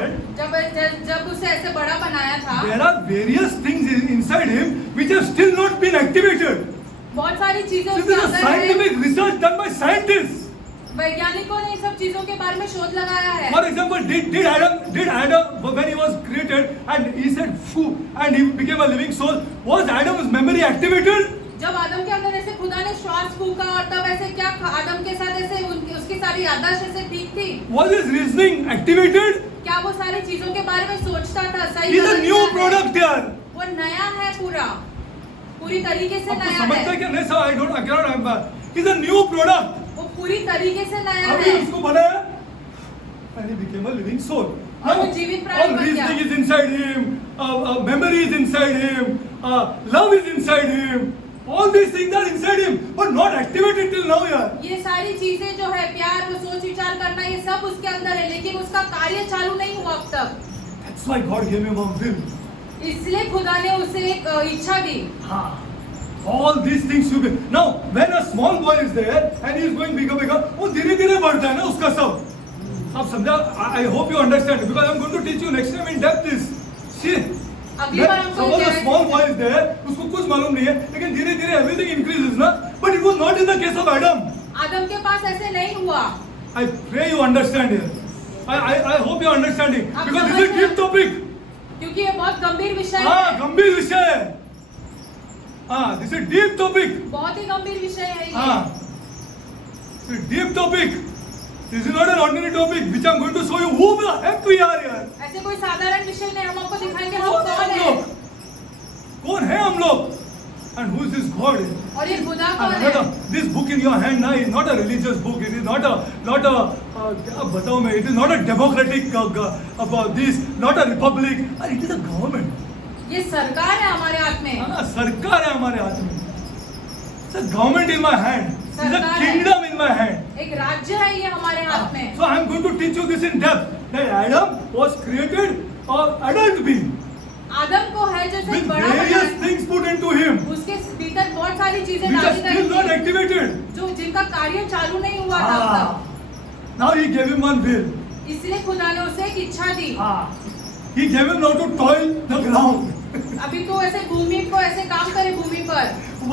जब उसे ऐसे बड़ा बनाया था, there are various things inside him which have still not been activated. बहुत सारी चीजें This उसके is a अंदर है। scientific research done by scientists. वैज्ञानिकों ने इन सब चीजों के बारे में शोध लगाया है। For example, did Adam when he was created and he said "Phew" and he became a living soul, was Adam's memory activated? जब आदम के अंदर ऐसे खुदा ने श्वास फूका और तब ऐसे क्या आदम के साथ ऐसे उसकी सारी याददाश्त ऐसे ठीक थी। Was his reasoning activated? क्या वो सारी चीजों के बारे में सोचता था? सही He's a गलत new क्या है? product यार. वो नया है, पूरी तरीके से आपको नया समझता है है। क्या नहीं sir? I cannot remember. He's a new product. वो पूरी तरीके से नया अभी है। उसको बनाया and he became a living soul. और वो जीवित प्राणी All बन गया। reasoning is inside him, memory is inside him, love is inside him. All these things are inside him, but not activated till now यार. ये सारी चीजें जो है, प्यार, वो सोच विचार करना, ये सब उसके अंदर है, लेकिन उसका कार्य चालू नहीं हुआ अब तक। That's why God gave him a will. इसलिए खुदा ने उसे एक इच्छा दी। हाँ. All these things should be. Now, when a small boy is there and he is going bigger, वो धीरे-धीरे बढ़ता है ना उसका सब. आप समझा? I hope you understand because I'm going to teach you next time in depth this. See. अगली बार हमको Suppose a small boy is there, उसको कुछ मालूम नहीं है, लेकिन धीरे-धीरे everything increases ना. But it was not in the case of Adam. आदम के पास ऐसे नहीं हुआ। I pray you understand here. I hope you are understanding आप because this is समझ रहे deep topic. क्योंकि ये बहुत गंभीर विषय हाँ, है। गंभीर विषय है. हाँ, this is deep topic. बहुत ही गंभीर विषय है ये। हाँ, this is deep topic. This is not an ordinary topic which I'm going to show you who the heck we are here. ऐसे कोई साधारण विषय नहीं, हम आपको दिखाएंगे हम कौन है कौन हम है लोग? कौन है हम लोग? And who is this God? और ये खुदा And कौन है। another, this book in your hand now is not a religious book. It is not a क्या बताऊं मैं? It is not a democratic about this, not a republic. And it is a government. ये सरकार है हमारे हाथ में। हाँ, सरकार है हमारे हाथ में. It's a government in my hand. It's a सरकार है। kingdom in my hand. एक राज्य है ये हमारे हाथ में। So I am going to teach you this in depth. That Adam was created or adult being आदम को है जैसे with बड़ा various बनाया, things put into him, उसके भीतर बहुत सारी चीजें which are डाली still not गई थी, activated. जो जिनका कार्य चालू नहीं हुआ था अब Ah. Now he gave him one will. तक। इसलिए खुदा ने उसे एक इच्छा दी। Ah. He gave him now to toil the ground. अभी तो ऐसे भूमि को ऐसे काम करे भूमि पर।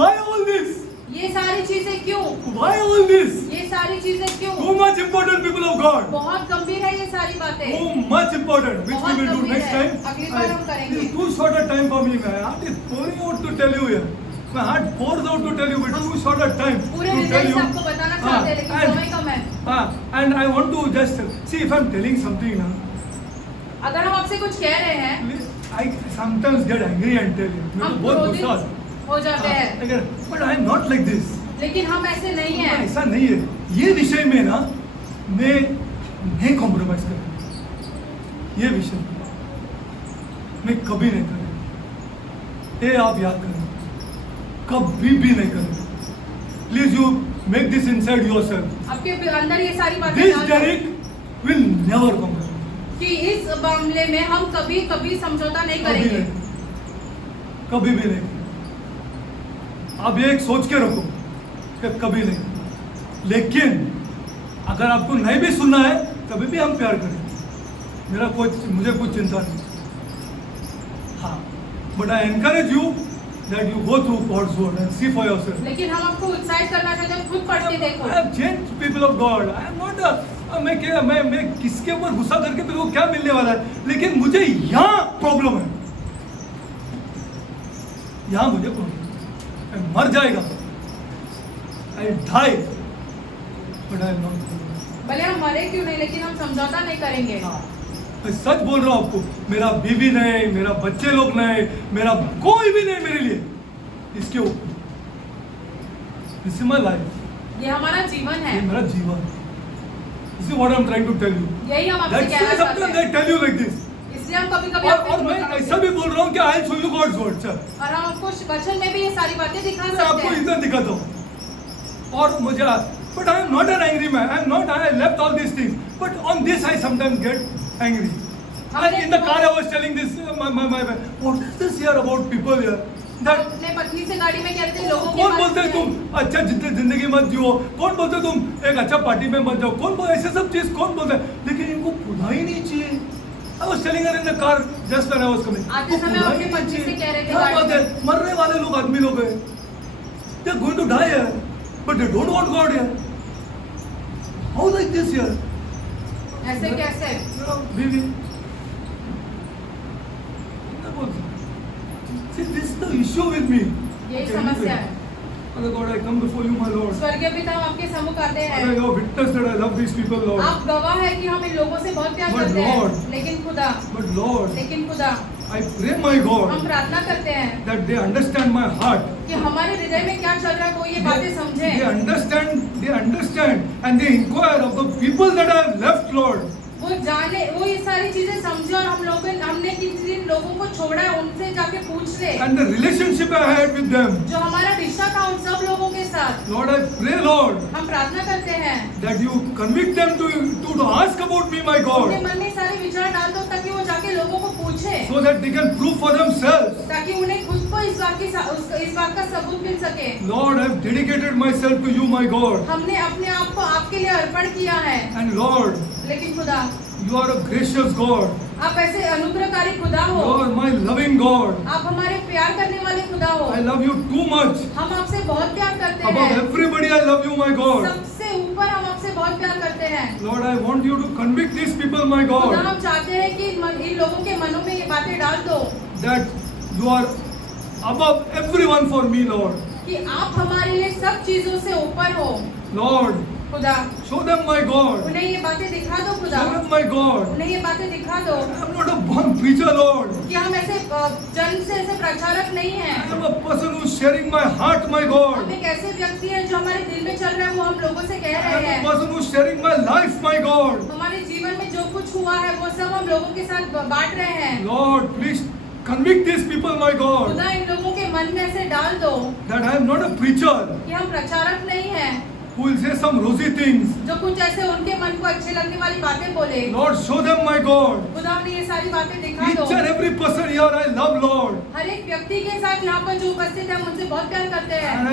Why all this? ये सारी चीजें क्यों? Why all this? ये सारी चीजें क्यों? Too much important, people of God. बहुत गंभीर है ये सारी बातें। Too much important, which we बहुत will do गंभीर next है। time. अगली बार हम करेंगे। This is too short a time for me. My heart is pouring out to tell you here. My heart pours out to tell you, but too short a time पूरे to tell हृदय से you. आपको बताना चाहते हैं, लेकिन समय कम है। And I want to just see if I'm telling something now. अगर हम आपसे कुछ कह रहे हैं, I sometimes get angry and tell you. मेरे को हम बहुत क्रोधित गुस्सा आता है. हो जाते हैं। But I am not like this. लेकिन हम ऐसे नहीं हैं। ऐसा नहीं है, ये विषय में ना मैं नहीं कॉम्प्रोमाइज करूँगा। ये विषय मैं कभी नहीं करूँगा, ये आप याद करें, कभी भी नहीं करूँगा। Please you make this inside yourself. आपके अंदर ये सारी बातें दिस डालो डेरिक विल नेवर कॉम्प्रोमाइज। कि इस मामले में हम कभी कभी समझौता नहीं कभी करेंगे। नहीं, कभी भी नहीं। आप ये एक सोच के रखो कि कभी नहीं। लेकिन अगर आपको नहीं भी सुनना है तभी भी हम प्यार करें, मुझे कुछ चिंता नहीं। हाँ, but I encourage you that you go through God's word and see for yourself. लेकिन हम आपको उत्साहित करना चाहते हैं, खुद पढ़ के देखो। I have changed people of God. I am not मैं किसके ऊपर गुस्सा करके मेरे को क्या मिलने वाला है, लेकिन मुझे यहाँ प्रॉब्लम है, यहाँ मुझे प्रॉब्लम। मैं मर जाएगा, I die, but I not. भले हम मरे क्यों नहीं, लेकिन हम समझौता नहीं करेंगे। मैं सच बोल रहा हूँ आपको, मेरा बीवी नहीं, मेरा बच्चे लोग नहीं, मेरा कोई भी नहीं मेरे लिए इसके ऊपर। दिस इज माय लाइफ, ये हमारा जीवन है। ये मेरा जीवन। This is what I am trying to tell you. यही हम आपसे That's why कहना चाहते sometimes I हैं। tell you like this. इसलिए हम कभी कभी और मैं ऐसा भी बोल रहा हूँ कि I show you God's word sir. और हम आपको वचन में भी ये सारी बातें दिखा मैं सकते आपको हैं। इधर दिखाता हूँ। और मुझे but I am not an angry man, I am not, I left all this things, but on this I sometimes get angry. And in the car I was telling this my what is this here about people here that अपने पत्नी से गाड़ी में कहते हैं लोगों के कौन बारे बोलते हैं में। तुम अच्छा जिंदगी मत जियो, कौन बोलते हैं तुम एक अच्छा पार्टी में मत जाओ, कौन बोलते ऐसे सब चीज कौन बोलता है, लेकिन इनको खुदा ही नहीं चाहिए। I was telling her in the car just when I was coming. आते समय खुदा ही अपनी नहीं पत्नी से चाहिए। कह रहे थे क्या गाड़ी बात है, में। मरने वाले लोग आदमी लोग हैं, they are going to die here, but they don't want God here. How like this here? ऐसे कैसे? Baby. See, this is the issue with me. यही समस्या है। Father God, I come before you, my Lord. स्वर्गीय पिता, हम आपके सम्मुख आते Father, हैं। you have witnessed that I love these people, Lord. आप गवाह है कि हम इन लोगों से बहुत प्यार But करते Lord, हैं। लेकिन खुदा, But Lord, लेकिन खुदा, I pray, my हम God, प्रार्थना करते हैं that they understand my heart. कि हमारे हृदय में क्या चल रहा है वो ये बातें समझे। They understand, and they inquire of the people that I have left, Lord. वो जाने, वो ये सारी चीजें समझे और हमने किन किन लोगों को छोड़ा है उनसे जाके पूछ ले। And the relationship I had with them. जो हमारा रिश्ता था उन सब लोगों के साथ। Lord, I pray, Lord, हम प्रार्थना करते हैं that you convict them to ask about me, my उनके God, मन में सारे विचार डाल दो ताकि वो जाके लोगों को पूछे, so that they can prove for themselves. ताकि उन्हें खुद को इस बात का सबूत मिल सके। Lord, I have dedicated myself to you, my God. हमने अपने आप को आपके लिए अर्पण किया है। And Lord, लेकिन खुदा, you are a gracious God. आप ऐसे अनुग्रहकारी खुदा You हो। are my loving God. आप हमारे प्यार करने वाले खुदा हो। I love you too much. हम आपसे बहुत प्यार करते Above हैं। everybody, I love you, my God. सबसे ऊपर हम आपसे बहुत प्यार करते हैं। Lord, I want you to convict these people, my खुदा, God, हम चाहते हैं कि इन लोगों के मनों में ये बातें डाल दो that you are above everyone for me, Lord. कि आप हमारे लिए सब चीजों से ऊपर हो। Lord, खुदा, show them, my God. उन्हें ये बातें दिखा दो खुदा, Show them, my God. उन्हें ये बातें दिखा दो I am not a born preacher, Lord. कि हम ऐसे जन्म से ऐसे प्रचारक नहीं I हैं। am a person who is sharing my heart, my God. हम एक ऐसे व्यक्ति हैं जो हमारे दिल में चल रहा है वो हम लोगों से कह I रहे am a हैं। person who is sharing my life, my God. हमारे जीवन में जो कुछ हुआ है वो सब हम लोगों के साथ बांट रहे हैं। Lord, please convict these people, my God, खुदा, इन लोगों के मन में ऐसे डाल दो that I am not a preacher कि हम प्रचारक नहीं हैं who will say some rosy things. जो कुछ ऐसे उनके मन को अच्छे लगने वाली बातें बोले। Lord, show them, my God. खुदा, उन्हें ये सारी बातें दिखा Each दो। and every person here I love, Lord. हर एक व्यक्ति के साथ यहाँ पर जो उपस्थित है हम उनसे बहुत प्यार करते हैं And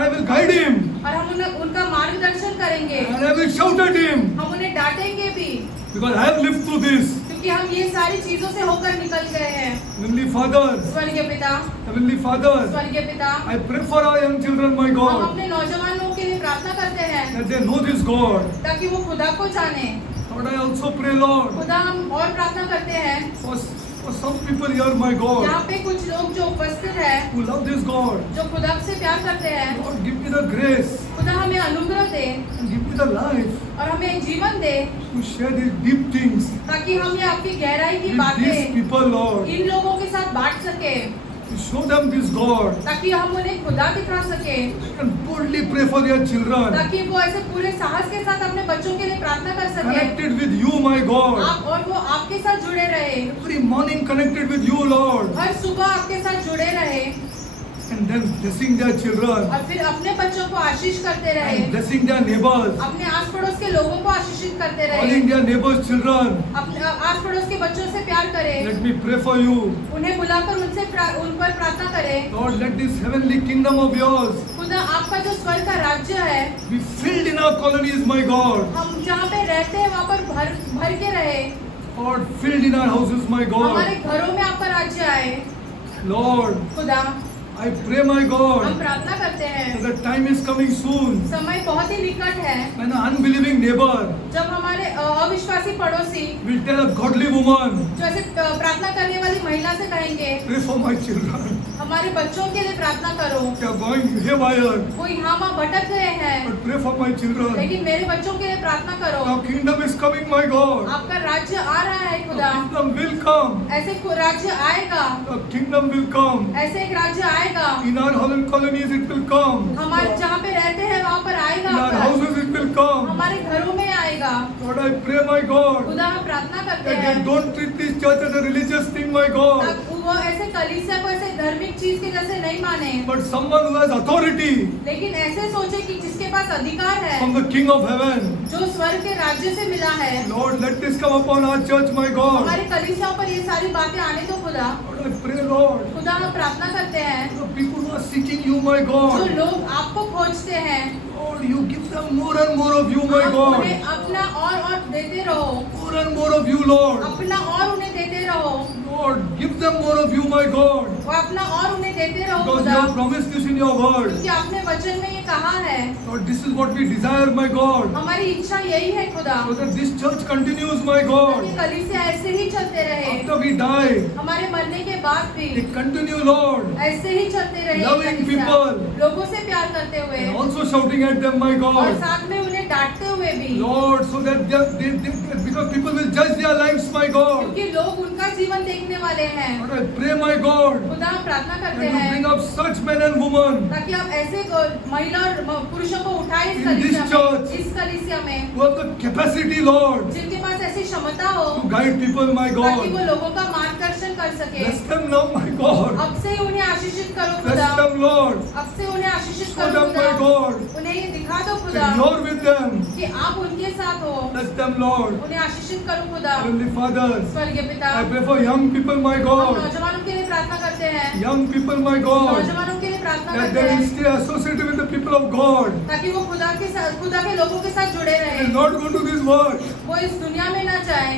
I will guide him. और हम उनका मार्गदर्शन करेंगे। And I will shout at him. हम उन्हें डांटेंगे भी Because I have lived through this. क्योंकि हम ये सारी चीजों से होकर निकल गए हैं। Heavenly Father, स्वर्गीय पिता, Heavenly Father, स्वर्गीय पिता, I pray for our young children, my हम God, अपने नौजवान लोगों के लिए प्रार्थना करते हैं that they know this God. ताकि वो खुदा को जाने। Lord, I also pray, Lord, खुदा, हम और प्रार्थना करते हैं for some people here, my God, यहाँ पे कुछ लोग जो उपस्थित है who love this God. जो खुदा से प्यार करते हैं। Lord, give me the grace खुदा, हमें अनुग्रह दे and give me the life और हमें जीवन दे to share these deep things ताकि हम ये आपकी गहराई की with these बातें people, Lord. इन लोगों के साथ बांट सके। to show them this God. ताकि हम उन्हें खुदा दिखा सके, They can boldly pray for their children. ताकि वो ऐसे पूरे साहस के साथ अपने बच्चों के लिए प्रार्थना कर सके। Connected with you, my God. और वो आपके साथ जुड़े रहे, Every morning connected with you, Lord. हर सुबह आपके साथ जुड़े रहे, And then blessing their children. और फिर अपने बच्चों को आशीष करते रहे, And blessing their neighbors. अपने आस पड़ोस के लोगों को आशीषित करते रहे, Calling their neighbors' children. अपने आस पड़ोस के बच्चों से प्यार करें, Let me pray for you. उन्हें बुलाकर उन पर प्रार्थना करें। Lord, let this heavenly kingdom of yours खुदा आपका जो स्वर्ग का राज्य है, be filled in our colonies, my God. हम जहाँ पे रहते हैं वहाँ पर भर के रहे, Lord, filled in our houses, my हमारे God. घरों में आपका राज्य आए। Lord, खुदा I pray, my हम God, प्रार्थना करते हैं, the time is coming soon समय बहुत ही निकट है when an unbelieving neighbor जब हमारे अविश्वासी पड़ोसी will tell a godly woman, जो ऐसे प्रार्थना करने वाली महिला से कहेंगे, pray for my children. हमारे बच्चों के लिए प्रार्थना करो। They are going haywire, वो यहाँ वहाँ भटक गए हैं, but pray for my children. लेकिन मेरे बच्चों के लिए प्रार्थना करो। Now kingdom is coming, my God. आपका राज्य आ रहा है The खुदा, kingdom will come. ऐसे राज्य आएगा, The kingdom will come. ऐसे एक राज्य आएगा, In our Holland colonies it will come. हमारे जहाँ पे रहते हैं वहाँ पर आएगा, In our houses it will come. हमारे घरों में आएगा। Lord, I pray, my God, खुदा हम प्रार्थना करते that हैं, they don't treat this church as a religious thing, my God, ताकि वो ऐसे कलीसिया को ऐसे धार्मिक चीज के जैसे नहीं माने, but someone who has authority लेकिन ऐसे सोचे कि जिसके पास अधिकार है, from the King of Heaven. जो स्वर्ग के राज्य से मिला है। Lord, let this come upon our church, my God. हमारे कलीसियाओं पर ये सारी बातें आने दो खुदा। Lord, I pray, Lord, खुदा हम प्रार्थना करते हैं, the people who are seeking you, my जो God, लोग आपको खोजते हैं, Lord, you give them more and more of you, my आप God. उन्हें अपना और देते रहो, More and more of you, Lord. अपना और उन्हें देते रहो, Lord, give them more of you, my God. वो अपना और उन्हें देते रहो Because you खुदा, have promised this in your word. क्योंकि आपने वचन में ये कहा है। Lord, this is what we desire, my God. हमारी इच्छा यही है खुदा, So that this church continues, my कि God. कलीसिया ऐसे ही चलते रहे, After we die, हमारे मरने के बाद भी they continue, Lord. ऐसे ही चलते रहे, Loving कलीसिया, people. लोगों से प्यार करते हुए And also shouting at them, my और God. साथ में उन्हें डांटते हुए भी, Lord, so that because people will judge their lives, my God. क्योंकि लोग उनका जीवन देखने वाले हैं। Lord, I pray, my God, खुदा हम प्रार्थना करते that you हैं bring up such men and women ताकि आप ऐसे महिला और पुरुषों को उठाए इस In this कलीसिया church. में, इस कलीसिया में, who have the capacity, Lord, जिनके पास ऐसी क्षमता हो to guide people, my ताकि God. वो लोगों का मार्गदर्शन कर सके। Bless them now, my God. अब से उन्हें आशीषित करो खुदा, Bless them, Lord. अब से उन्हें आशीषित Show करो them, my खुदा, God, उन्हें ये दिखा दो खुदा that you're with them. कि आप उनके साथ हो। Bless them, Lord. उन्हें आशीषित करो खुदा। Heavenly Father, स्वर्गीय पिता, I pray for young people, my हम God. नौजवानों के लिए प्रार्थना करते हैं, Young people, my God, नौजवानों के लिए प्रार्थना that करते they will हैं stay associated with the people of God. ताकि वो खुदा के लोगों के साथ जुड़े They रहे, will not go to this world. वो इस दुनिया में न जाए,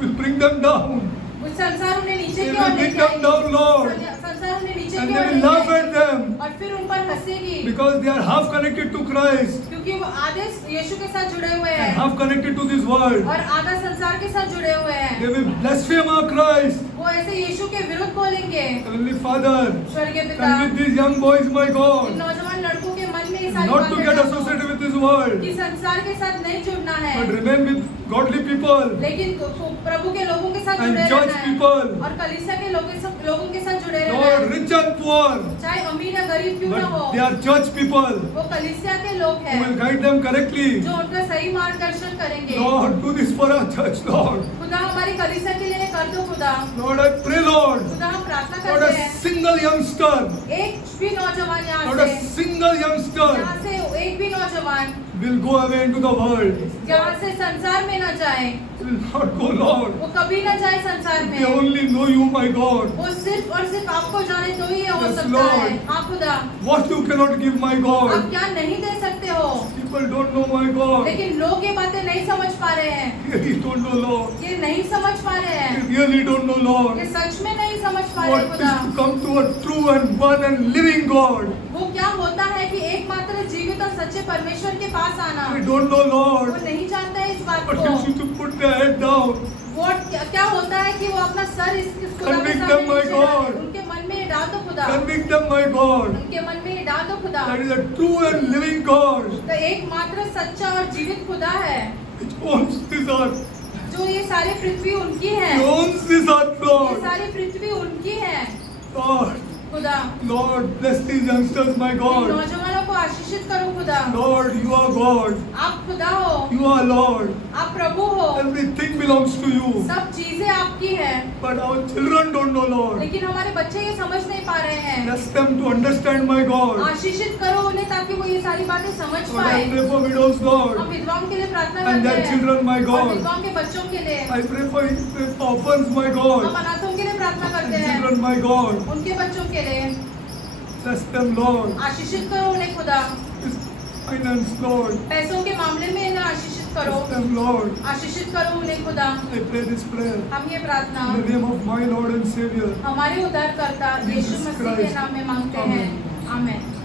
Will bring them down. उस संसार उन्हें नीचे They की will ओर bring लेके them down, आएगी, Lord. संसार उन्हें नीचे And की they ओर will लेके laugh आएगी, at them और फिर उन पर हंसेगी, because they are half connected to Christ क्योंकि वो आधे यीशु के साथ जुड़े हुए and हैं half connected to this world. और आधा संसार के साथ जुड़े हुए हैं। They will blaspheme our Christ. वो ऐसे यीशु के विरुद्ध बोलेंगे। Heavenly Father, स्वर्गीय पिता, convince these young boys, my in God, नौजवान लड़कों के मन में ये सारी not to बातें get डालो associated with this world, कि संसार के साथ नहीं जुड़ना है, but remain with godly people लेकिन प्रभु के लोगों के साथ and जुड़े church रहना है people. और कलीसिया के लोगों के साथ जुड़े रहना Lord, है, rich and poor, चाहे अमीर या गरीब क्यों ना हो, but they are church people वो कलीसिया के लोग who हैं will guide them correctly. जो उनका सही मार्गदर्शन करेंगे। Lord, do this for our church, Lord. खुदा हमारी कलीसिया के लिए कर दो खुदा, Lord, I pray, Lord, खुदा हम प्रार्थना not करते a हैं, single youngster, एक भी नौजवान not यहाँ a single youngster यहाँ से एक भी नौजवान will go away into the world. यहाँ से संसार में न जाए, Will not go, Lord. वो कभी न जाए संसार They में, only know you, my God. वो सिर्फ और सिर्फ आपको जाने तो ही ये हो Yes, सकता Lord. है। हाँ खुदा, What you cannot give, my आप God. क्या नहीं दे सकते हो, People don't know, my God. लेकिन लोग ये बातें नहीं समझ पा रहे हैं, Really don't know, Lord. ये नहीं समझ पा रहे हैं, They really don't know, Lord. ये सच में नहीं समझ पा रहे What is खुदा। to come to a true and one and living God. वो क्या होता है कि एकमात्र जीवित और सच्चे परमेश्वर के पास आना, They don't know, वो Lord. नहीं जानता है इस बात But को। you should to put their head down. वो क्या होता है कि वो अपना सर इस खुदा के Convict सामने them, my नीचे डाले, God. उनके मन में ये डाल दो खुदा, Convict them, my God. उनके मन में ये डाल दो खुदा, That is a true and living God तो एकमात्र सच्चा और जीवित खुदा है which owns this earth. जो ये सारी पृथ्वी उनकी है, He owns this earth, ये Lord. सारी पृथ्वी उनकी है। Lord, खुदा Lord, bless these youngsters, my in God. नौजवानों को आशीषित करो खुदा। Lord, you are God. आप खुदा हो, You are Lord. आप प्रभु हो, Everything belongs to you. सब चीजें आपकी है। But our children don't know, Lord. लेकिन हमारे बच्चे ये समझ नहीं पा रहे हैं। Bless them to understand, my God. आशीषित करो उन्हें ताकि वो ये सारी बातें समझ Lord, पाए। I pray for widows, हम Lord. विधवाओं के लिए प्रार्थना And करते their हैं children, my और God. विधवाओं के बच्चों के लिए। I pray for orphans, my हम God. अनाथों के लिए प्रार्थना And करते हैं, children, my God. उनके बच्चों के लिए। Bless them, Lord. आशीषित करो उन्हें खुदा। Finance, Lord. पैसों के मामले में इन्हें आशीषित करो। Bless them, Lord. आशीषित करो उन्हें खुदा। I pray this prayer हम ये प्रार्थना in the name of my Lord and Savior. हमारे उद्धारकर्ता यीशु Jesus मसीह के Christ. नाम में मांगते हैं। Amen. आमेन।